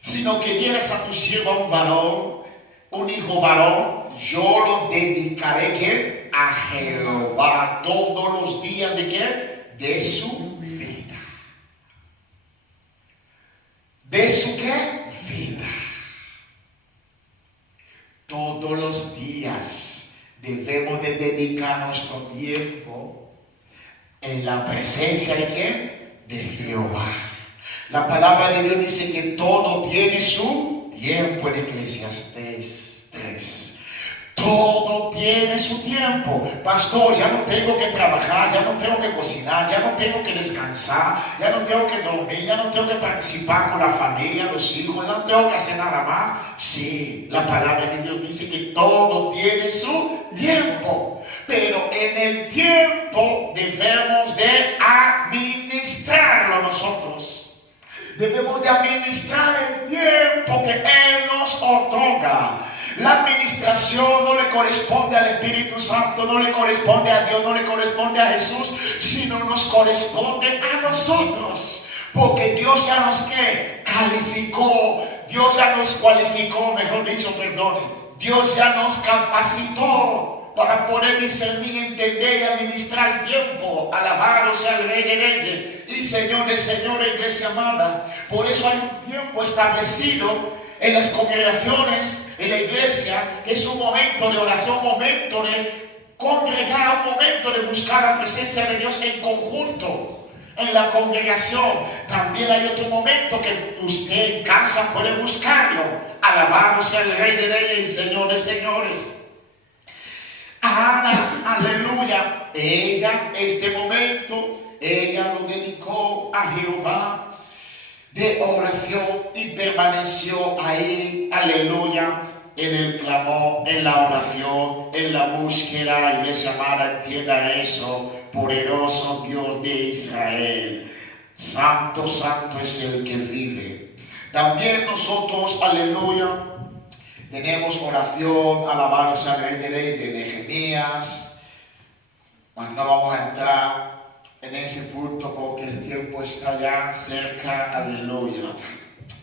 Si no quieres a tu siervo un varón, un hijo varón, yo lo dedicaré ¿qué? A Jehová todos los días de ¿qué? De su vida. ¿De su qué? Vida. Todos los días debemos de dedicar nuestro tiempo en la presencia de ¿quién? De Jehová. La palabra de Dios dice que todo tiene su tiempo en Eclesiastés 3. Todo tiene su tiempo. Pastor, ya no tengo que trabajar, ya no tengo que cocinar, ya no tengo que descansar, ya no tengo que dormir, ya no tengo que participar con la familia, los hijos, ya no tengo que hacer nada más. Sí, la palabra de Dios dice que todo tiene su tiempo, pero en el tiempo debemos de administrarlo nosotros. Debemos de administrar el tiempo que Él nos otorga. La administración no le corresponde al Espíritu Santo, no le corresponde a Dios, no le corresponde a Jesús, sino nos corresponde a nosotros. Porque Dios ya nos calificó, Dios ya nos cualificó, mejor dicho, perdone. Dios ya nos capacitó para poder discernir, entender y administrar el tiempo. Alabado sea el Rey de Reyes y Señor de Señores, iglesia amada. Por eso hay un tiempo establecido en las congregaciones, en la iglesia, que es un momento de oración, un momento de congregar, un momento de buscar la presencia de Dios en conjunto. En la congregación también hay otro momento que usted en casa puede buscarlo. Alabado sea el Rey de Reyes y Señor de Señores. Ana, aleluya, ella, este momento, ella lo dedicó a Jehová de oración y permaneció ahí, aleluya, en el clamor, en la oración, en la búsqueda. Iglesia amada, entiendan eso. Poderoso Dios de Israel, santo, santo es el que vive. También nosotros, aleluya, tenemos oración, alabado sea el Rey de Reyes, de Nehemías. Mas no vamos a entrar en ese punto porque el tiempo está ya cerca, aleluya.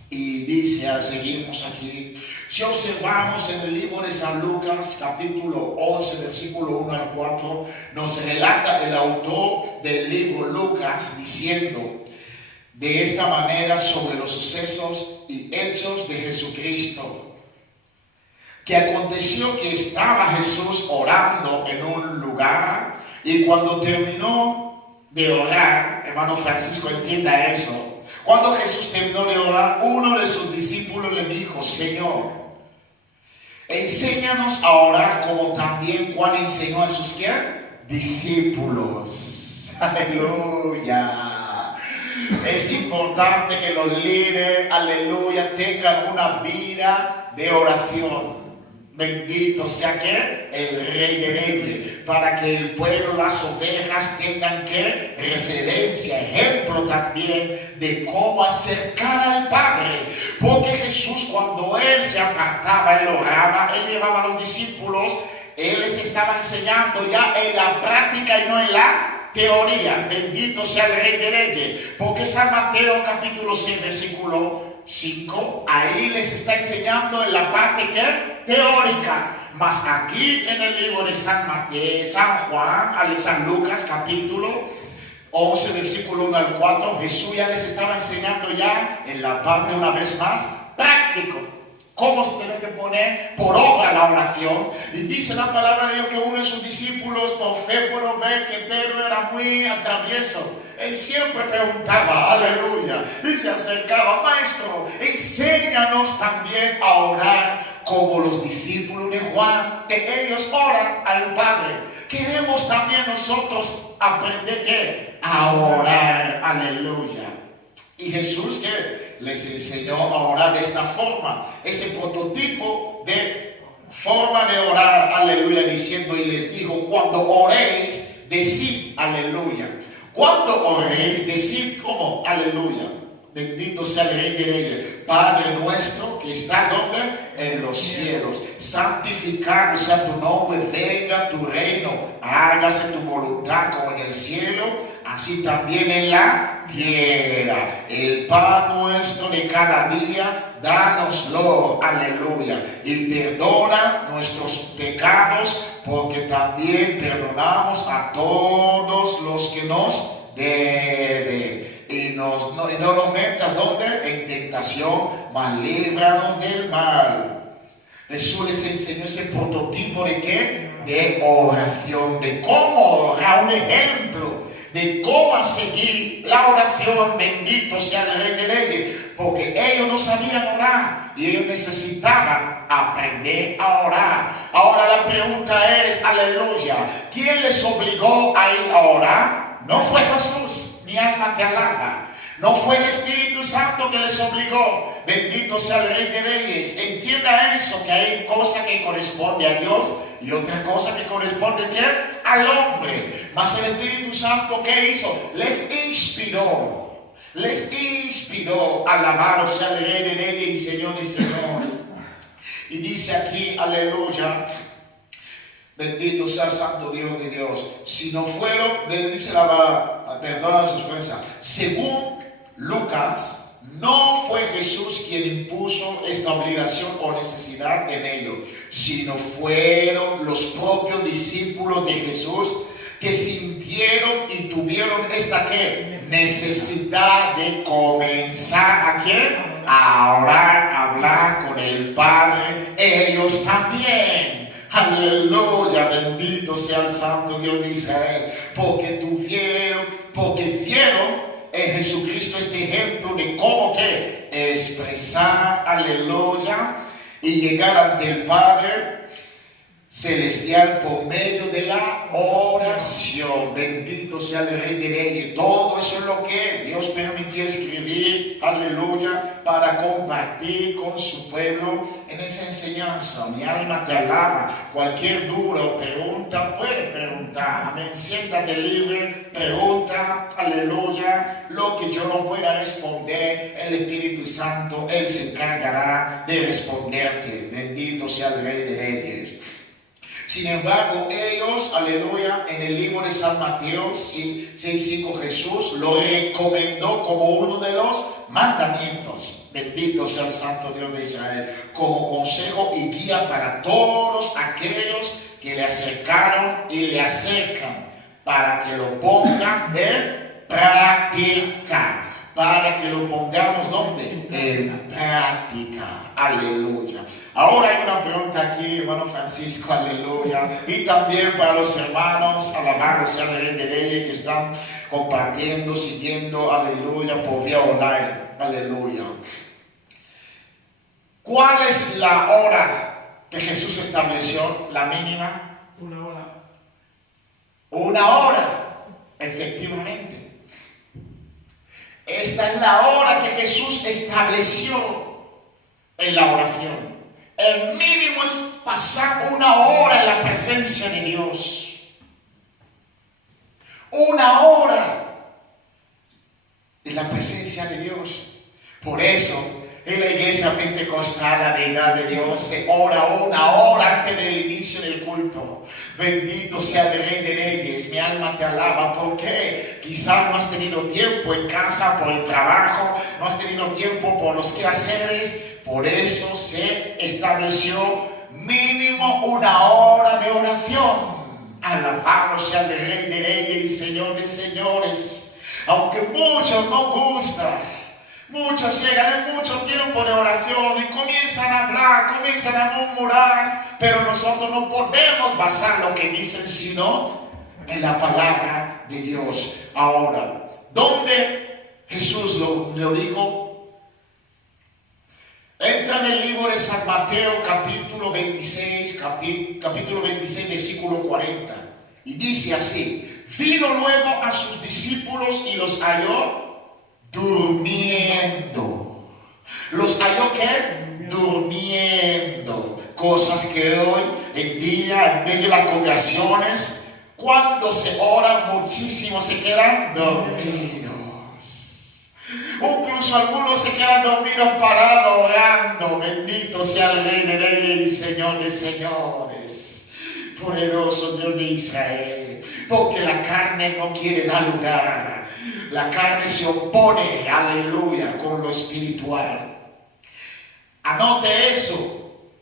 Y dice, seguimos aquí, si observamos en el libro de San Lucas, capítulo 11, versículo 1 al 4, nos relata el autor del libro Lucas diciendo de esta manera sobre los sucesos y hechos de Jesucristo. Que aconteció que estaba Jesús orando en un lugar y cuando terminó de orar, hermano Francisco, entienda eso. Cuando Jesús terminó de orar, uno de sus discípulos le dijo, Señor, enséñanos a orar como también Juan enseñó a sus ¿qué? Discípulos. Aleluya. Es importante que los líderes, aleluya, tengan una vida de oración. Bendito sea que el Rey de Reyes, para que el pueblo, las ovejas tengan que referencia, ejemplo también de cómo acercar al Padre. Porque Jesús, cuando Él se apartaba, Él oraba, Él llevaba a los discípulos, Él les estaba enseñando ya en la práctica y no en la teoría. Bendito sea el Rey de Reyes. Porque San Mateo capítulo 6 versículo 5, ahí les está enseñando en la parte que teórica, mas aquí en el libro de San Mateo, San Juan, San Lucas capítulo 11 versículo 1 al 4, Jesús ya les estaba enseñando ya en la parte una vez más práctico cómo se tiene que poner por obra la oración. Y dice la palabra de Dios que uno de sus discípulos, por fe puedo ver que Pedro era muy atravieso. Él siempre preguntaba, aleluya, y se acercaba, maestro, enséñanos también a orar como los discípulos de Juan, que ellos oran al Padre. Queremos también nosotros aprender ¿qué? A orar, aleluya. Y Jesús que les enseñó a orar de esta forma, ese prototipo de forma de orar, aleluya, diciendo y les dijo, cuando oréis, decid, aleluya. Cuando oréis, decid como, aleluya. Bendito sea el Rey de Reyes. Padre nuestro que estás donde? En los cielos. Santificado sea tu nombre, venga tu reino, hágase tu voluntad como en el cielo, así también en la tierra. El pan nuestro de cada día, dánoslo, aleluya. Y perdona nuestros pecados, porque también perdonamos a todos los que nos deben. Y no nos metas ¿dónde? En tentación, mas líbranos del mal. Jesús les enseñó ese prototipo de ¿qué? De oración, de cómo orar, un ejemplo. de cómo seguir la oración. Bendito sea el Rey de Reyes, porque ellos no sabían orar y ellos necesitaban aprender a orar. Ahora la pregunta es, aleluya, ¿quién les obligó a ir a orar? No fue Jesús, mi alma te alaba. No fue el Espíritu Santo que les obligó. Bendito sea el Rey de Reyes. Entienda eso, que hay cosas que corresponden a Dios y otras cosas que corresponden al hombre. Mas el Espíritu Santo, ¿qué hizo? Les inspiró. Alabado sea el Rey de Reyes y señores. Y dice aquí, aleluya, bendito sea el santo Dios de Dios. Si no fueron, dice perdona las ofensas, según Lucas, no fue Jesús quien impuso esta obligación o necesidad en ellos, sino fueron los propios discípulos de Jesús que sintieron y tuvieron esta necesidad de comenzar a orar, a hablar con el Padre. Ellos también. Aleluya, bendito sea el santo Dios de Israel, porque vieron en Jesucristo este ejemplo de cómo expresar, aleluya, y llegar ante el Padre celestial por medio de la oración. Bendito sea el Rey de Reyes. Todo eso es lo que Dios permitió escribir, aleluya, para compartir con su pueblo en esa enseñanza. Mi alma te alaba. Cualquier duda o pregunta puede preguntar. Amén. Siéntate libre, pregunta, aleluya. Lo que yo no pueda responder, el Espíritu Santo, Él se encargará de responderte. Bendito sea el Rey de Reyes. Sin embargo, ellos, aleluya, en el libro de San Mateo 6:5, Jesús lo recomendó como uno de los mandamientos. Bendito sea el santo Dios de Israel, como consejo y guía para todos aquellos que le acercaron y le acercan, para que lo pongan en práctica. Para que lo pongamos, ¿dónde? En práctica. Aleluya. Ahora hay una pregunta aquí, hermano Francisco, aleluya. Y también para los hermanos, alabados sea el Rey de Reyes, que están compartiendo, siguiendo, aleluya, por vía online. Aleluya. ¿Cuál es la hora que Jesús estableció? La mínima. 1 hora. 1 hora, efectivamente. Esta es la hora que Jesús estableció en la oración. El mínimo es pasar 1 hora en la presencia de Dios. 1 hora en la presencia de Dios. Por eso, en la iglesia pentecostal, la deidad de Dios, se ora 1 hora antes del inicio del culto. Bendito sea el Rey de Reyes, mi alma te alaba. ¿Por qué? Quizás no has tenido tiempo en casa por el trabajo, no has tenido tiempo por los quehaceres. Por eso se estableció mínimo 1 hora de oración. Alabado sea el Rey de Reyes y señores. Aunque muchos no gustan. Muchos llegan en mucho tiempo de oración y comienzan a hablar, comienzan a murmurar, pero nosotros no podemos basar lo que dicen sino en la palabra de Dios. Ahora, ¿dónde Jesús lo dijo? Entra en el libro de San Mateo, capítulo 26, versículo 40, y dice así: vino luego a sus discípulos y los halló durmiendo. ¿Los halló qué? Durmiendo. Cosas que hoy en día, en medio de las congregaciones, cuando se ora muchísimo, se quedan dormidos. Incluso algunos se quedan dormidos parados orando. Bendito sea el Rey de Reyes y Señor de señores. Poderoso Dios de Israel. Porque la carne no quiere dar lugar. La carne se opone, aleluya, con lo espiritual. Anote eso,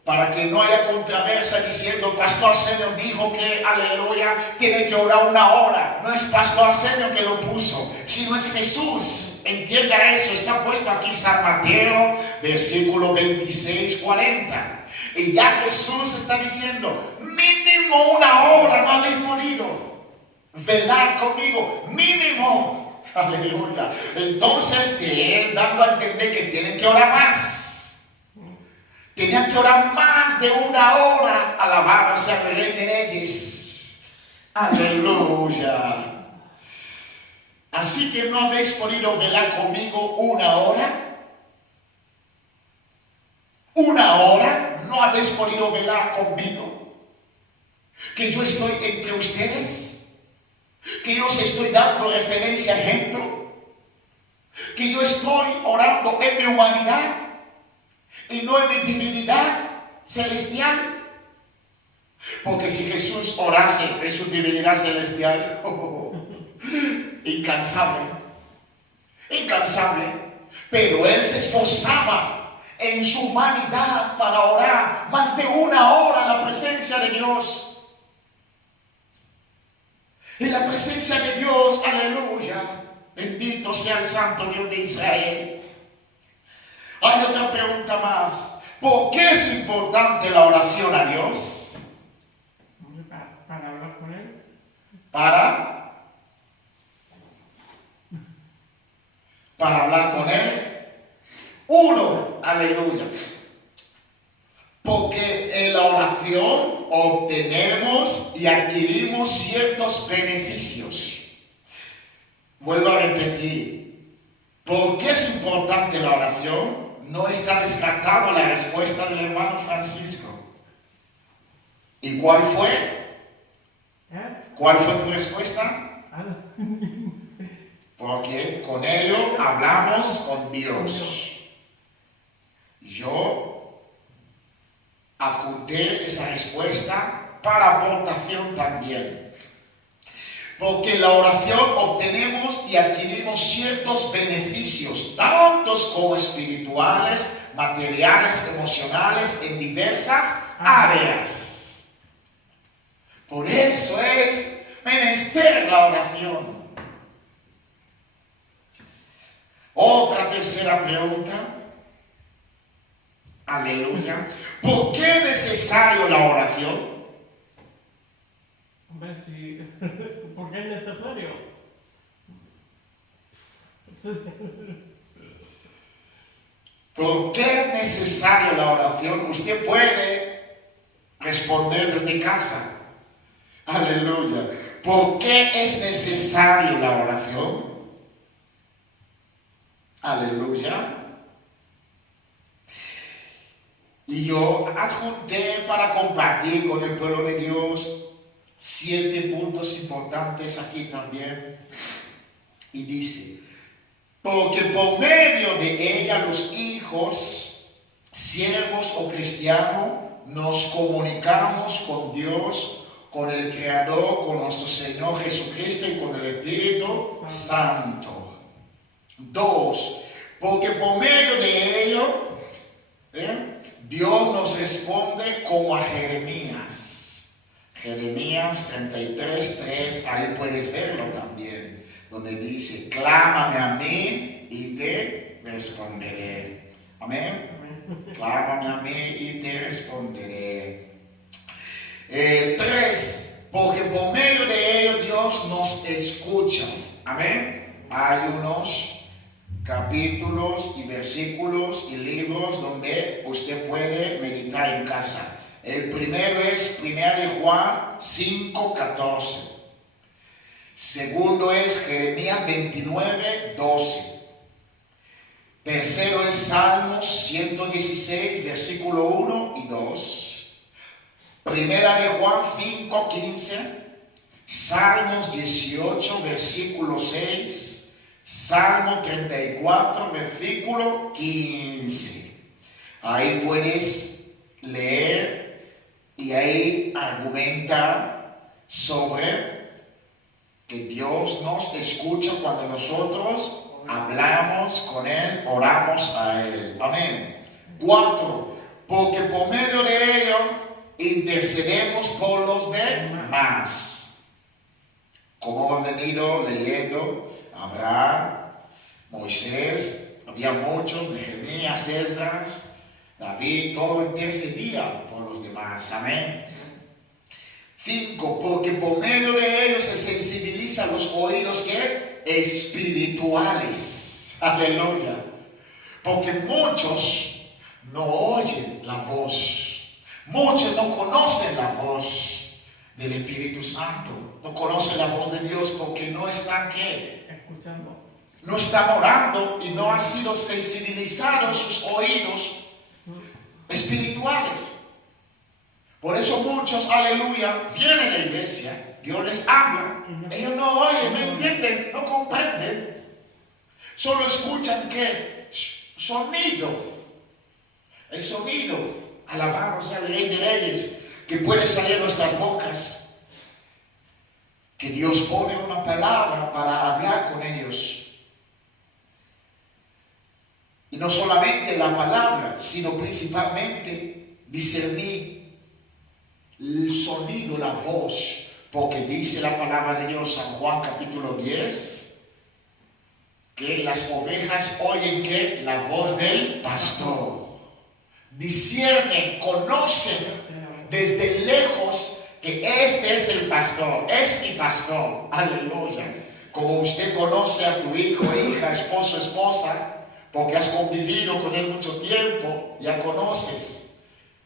para que no haya controversia diciendo, Pastor Arsenio dijo que, aleluya, tiene que orar 1 hora. No es Pastor Arsenio que lo puso, sino es Jesús. Entienda eso, está puesto aquí San Mateo, versículo 26, 40. Y ya Jesús está diciendo, mínimo 1 hora, no habéis podido. Velad conmigo, mínimo. Aleluya. Entonces te dando a entender que tienen que orar más. Tenían que orar más de 1 hora, alabarse al Rey de Reyes. Aleluya. Así que no habéis podido velar conmigo 1 hora. 1 hora no habéis podido velar conmigo. Que yo estoy entre ustedes. Que yo os estoy dando referencia, ejemplo. Que yo estoy orando en mi humanidad y no en mi divinidad celestial. Porque si Jesús orase en su divinidad celestial, incansable, pero Él se esforzaba en su humanidad para orar más de 1 hora en la presencia de Dios. En la presencia de Dios, aleluya, bendito sea el Santo Dios de Israel. Hay otra pregunta más. ¿Por qué es importante la oración a Dios? Para hablar con Él. Para hablar con Él. 1, aleluya. Porque en la oración obtenemos y adquirimos ciertos beneficios. Vuelvo a repetir. ¿Por qué es importante la oración? No está descartado la respuesta del hermano Francisco. ¿Y cuál fue? ¿Cuál fue tu respuesta? Porque con ello hablamos con Dios. Yo adjunté esa respuesta para aportación también. Porque en la oración obtenemos y adquirimos ciertos beneficios, tantos como espirituales, materiales, emocionales, en diversas áreas. Por eso es menester la oración. Otra tercera pregunta. Aleluya. ¿Por qué es necesario la oración? Hombre, sí. ¿Por qué es necesario? ¿Por qué es necesario la oración? Usted puede responder desde casa. Aleluya. ¿Por qué es necesario la oración? Aleluya. Y yo adjunté para compartir con el pueblo de Dios 7 puntos importantes aquí también. Y dice, porque por medio de ella los hijos, siervos o cristianos, nos comunicamos con Dios, con el Creador, con nuestro Señor Jesucristo y con el Espíritu Santo. 2, porque por medio de ello, Dios nos responde como a Jeremías. Jeremías 33:3, ahí puedes verlo también, donde dice, clámame a mí y te responderé. Amén. Clámame a mí y te responderé. 3, porque por medio de ello Dios nos escucha. Amén. Hay unos capítulos y versículos y libros donde usted puede meditar en casa. El primero es 1 de Juan 5:14. Segundo es Jeremías 29:12. Tercero es Salmos 116, versículo 1 y 2. Primera de Juan 5:15. Salmos 18, versículo 6. Salmo 34, versículo 15. Ahí puedes leer y ahí argumenta sobre que Dios nos escucha cuando nosotros hablamos con Él, oramos a Él. Amén. 4, porque por medio de ellos intercedemos por los demás. Como hemos venido leyendo, Abraham, Moisés, había muchos, Nehemías, Esdras, David, todo intercedía por los demás. Amén. 5. Porque por medio de ellos se sensibilizan los oídos que espirituales. Aleluya. Porque muchos no oyen la voz. Muchos no conocen la voz del Espíritu Santo. No conocen la voz de Dios porque no están ¿qué? Escuchando. No están orando y no han sido sensibilizados sus oídos espirituales. Por eso muchos, aleluya, vienen a la iglesia, Dios les habla, ellos no oyen, no entienden, no comprenden, solo escuchan ¿qué? Sonido, el sonido, alabamos al Rey de Reyes, que puede salir de nuestras bocas, que Dios pone una palabra para hablar con ellos. Y no solamente la palabra, sino principalmente discernir el sonido, la voz, porque dice la palabra de Dios, San Juan capítulo 10, que las ovejas oyen que la voz del pastor. Disciernen, conocen desde lejos que este es el pastor, es mi pastor. Aleluya. Como usted conoce a tu hijo, hija, esposo, esposa, porque has convivido con él mucho tiempo, ya conoces.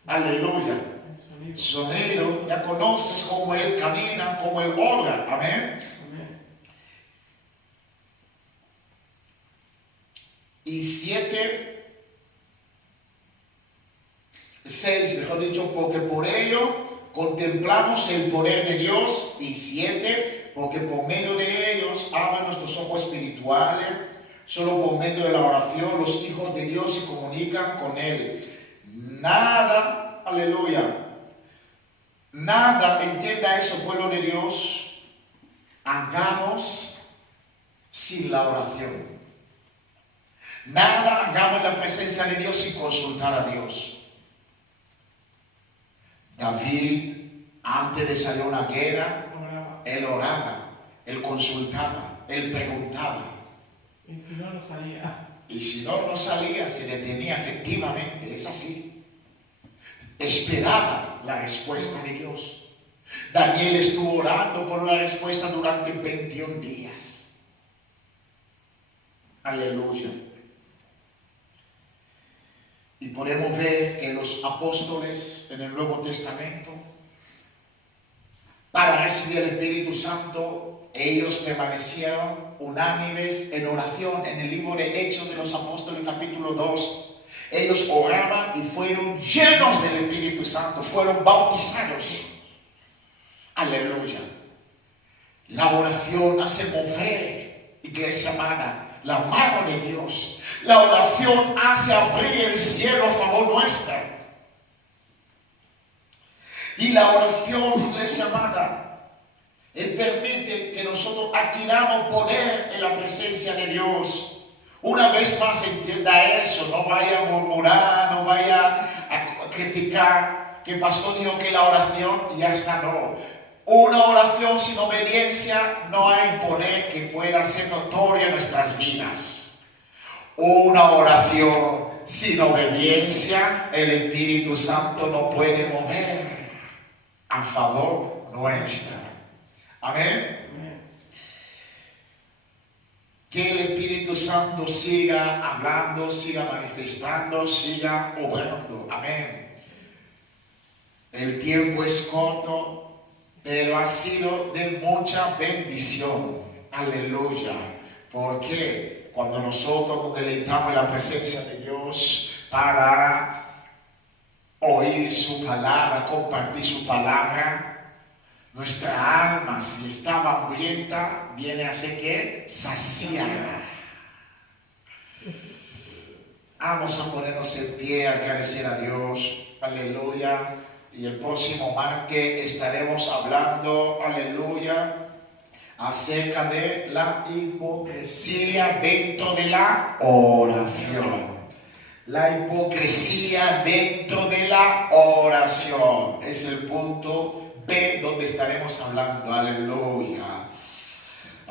Aleluya. Sonido, ya conoces cómo él camina, cómo él obra. Amén. Y 6, mejor dicho, porque por ello contemplamos el poder de Dios. Y 7, porque por medio de ellos abren nuestros ojos espirituales. Solo por medio de la oración los hijos de Dios se comunican con Él. Nada, aleluya, nada, entienda eso, pueblo de Dios, hagamos sin la oración. Nada hagamos en la presencia de Dios sin consultar a Dios. David, antes de salir a una guerra, él oraba, él consultaba, él preguntaba. Y si no, no salía. Y si no salía, se detenía efectivamente, es así. Esperaba la respuesta de Dios. Daniel estuvo orando por la respuesta durante 21 días. Aleluya. Y podemos ver que los apóstoles en el Nuevo Testamento, para recibir el Espíritu Santo, ellos permanecieron unánimes en oración. En el libro de Hechos de los Apóstoles, capítulo 2, ellos oraban y fueron llenos del Espíritu Santo, fueron bautizados. Aleluya. La oración hace mover, iglesia amada, la mano de Dios. La oración hace abrir el cielo a favor nuestra. Y la oración, iglesia amada, Él permite que nosotros adquiramos poder en la presencia de Dios. Una vez más entienda eso, no vaya a murmurar, no vaya a criticar, que el pastor dijo que la oración y ya está, no. Una oración sin obediencia no hay poder que pueda ser notoria en nuestras vidas. Una oración sin obediencia, el Espíritu Santo no puede mover a favor nuestra. Amén. Que el Espíritu Santo siga hablando, siga manifestando, siga obrando. Amén. El tiempo es corto, pero ha sido de mucha bendición. Aleluya. Porque cuando nosotros nos deleitamos en la presencia de Dios para oír su palabra, compartir su palabra, nuestra alma, si estaba hambrienta, viene a ser que saciada. Vamos a ponernos en pie, agradecer a Dios. Aleluya. Y el próximo martes estaremos hablando, aleluya, acerca de la hipocresía dentro de la oración. La hipocresía dentro de la oración es el punto B donde estaremos hablando. Aleluya.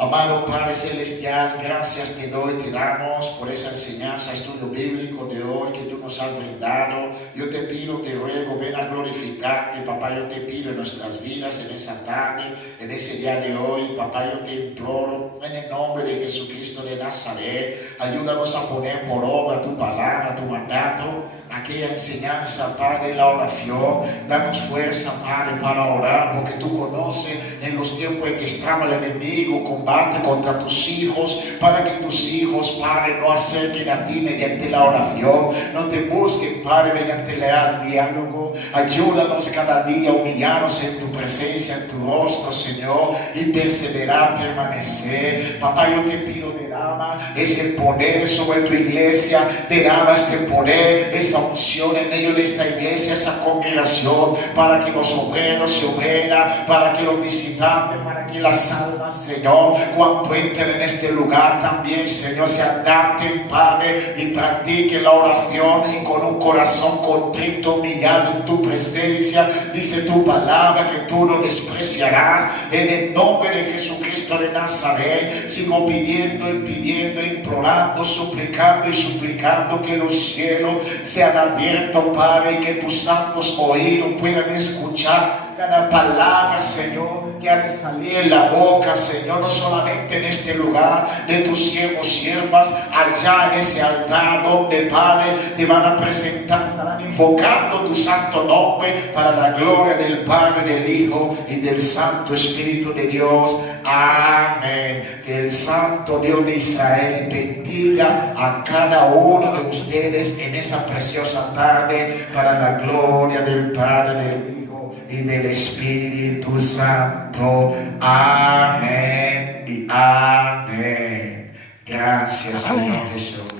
Amado Padre Celestial, gracias te doy, te damos por esa enseñanza, estudio bíblico de hoy que tú nos has brindado. Yo te pido, te ruego, ven a glorificarte, papá. Yo te pido en nuestras vidas, en esa tarde, en ese día de hoy, papá. Yo te imploro, en el nombre de Jesucristo de Nazaret, ayúdanos a poner por obra tu palabra, tu mandato, aquella enseñanza, Padre, la oración. Danos fuerza, Padre, para orar, porque tú conoces en los tiempos en que estaba el enemigo, combate contra tus hijos, para que tus hijos, Padre, no acerquen a ti mediante la oración, no te busquen, Padre, mediante el diálogo. Ayúdanos cada día a humillarnos en tu presencia, en tu rostro, Señor, y perseverar, permanecer. Papá, yo te pido, derrama ese poder sobre tu iglesia, derrama ese poder, esa unción en medio de esta iglesia, esa congregación, para que los obreros y obreras, para que los visitantes, para que las almas, Señor, cuando entren en este lugar también, Señor, se adapten, Padre, y practiquen la oración, y con un corazón contrito, humillado en tu presencia. Dice tu palabra que tú no despreciarás. En el nombre de Jesucristo de Nazaret, sigo pidiendo y pidiendo, implorando, suplicando y suplicando que los cielos sean abiertos, Padre, y que tus santos oídos puedan escuchar cada palabra, Señor, que ha de salir en la boca, Señor, no solamente en este lugar de tus siervos, siervas, allá en ese altar donde, Padre, te van a presentar, estarán invocando tu santo nombre para la gloria del Padre, del Hijo y del Santo Espíritu de Dios. Amén. Que el Santo Dios de Israel bendiga a cada uno de ustedes en esa preciosa tarde para la gloria del Padre, del Hijo y del Espíritu Santo. Amén y amén. Gracias, Señor Jesús.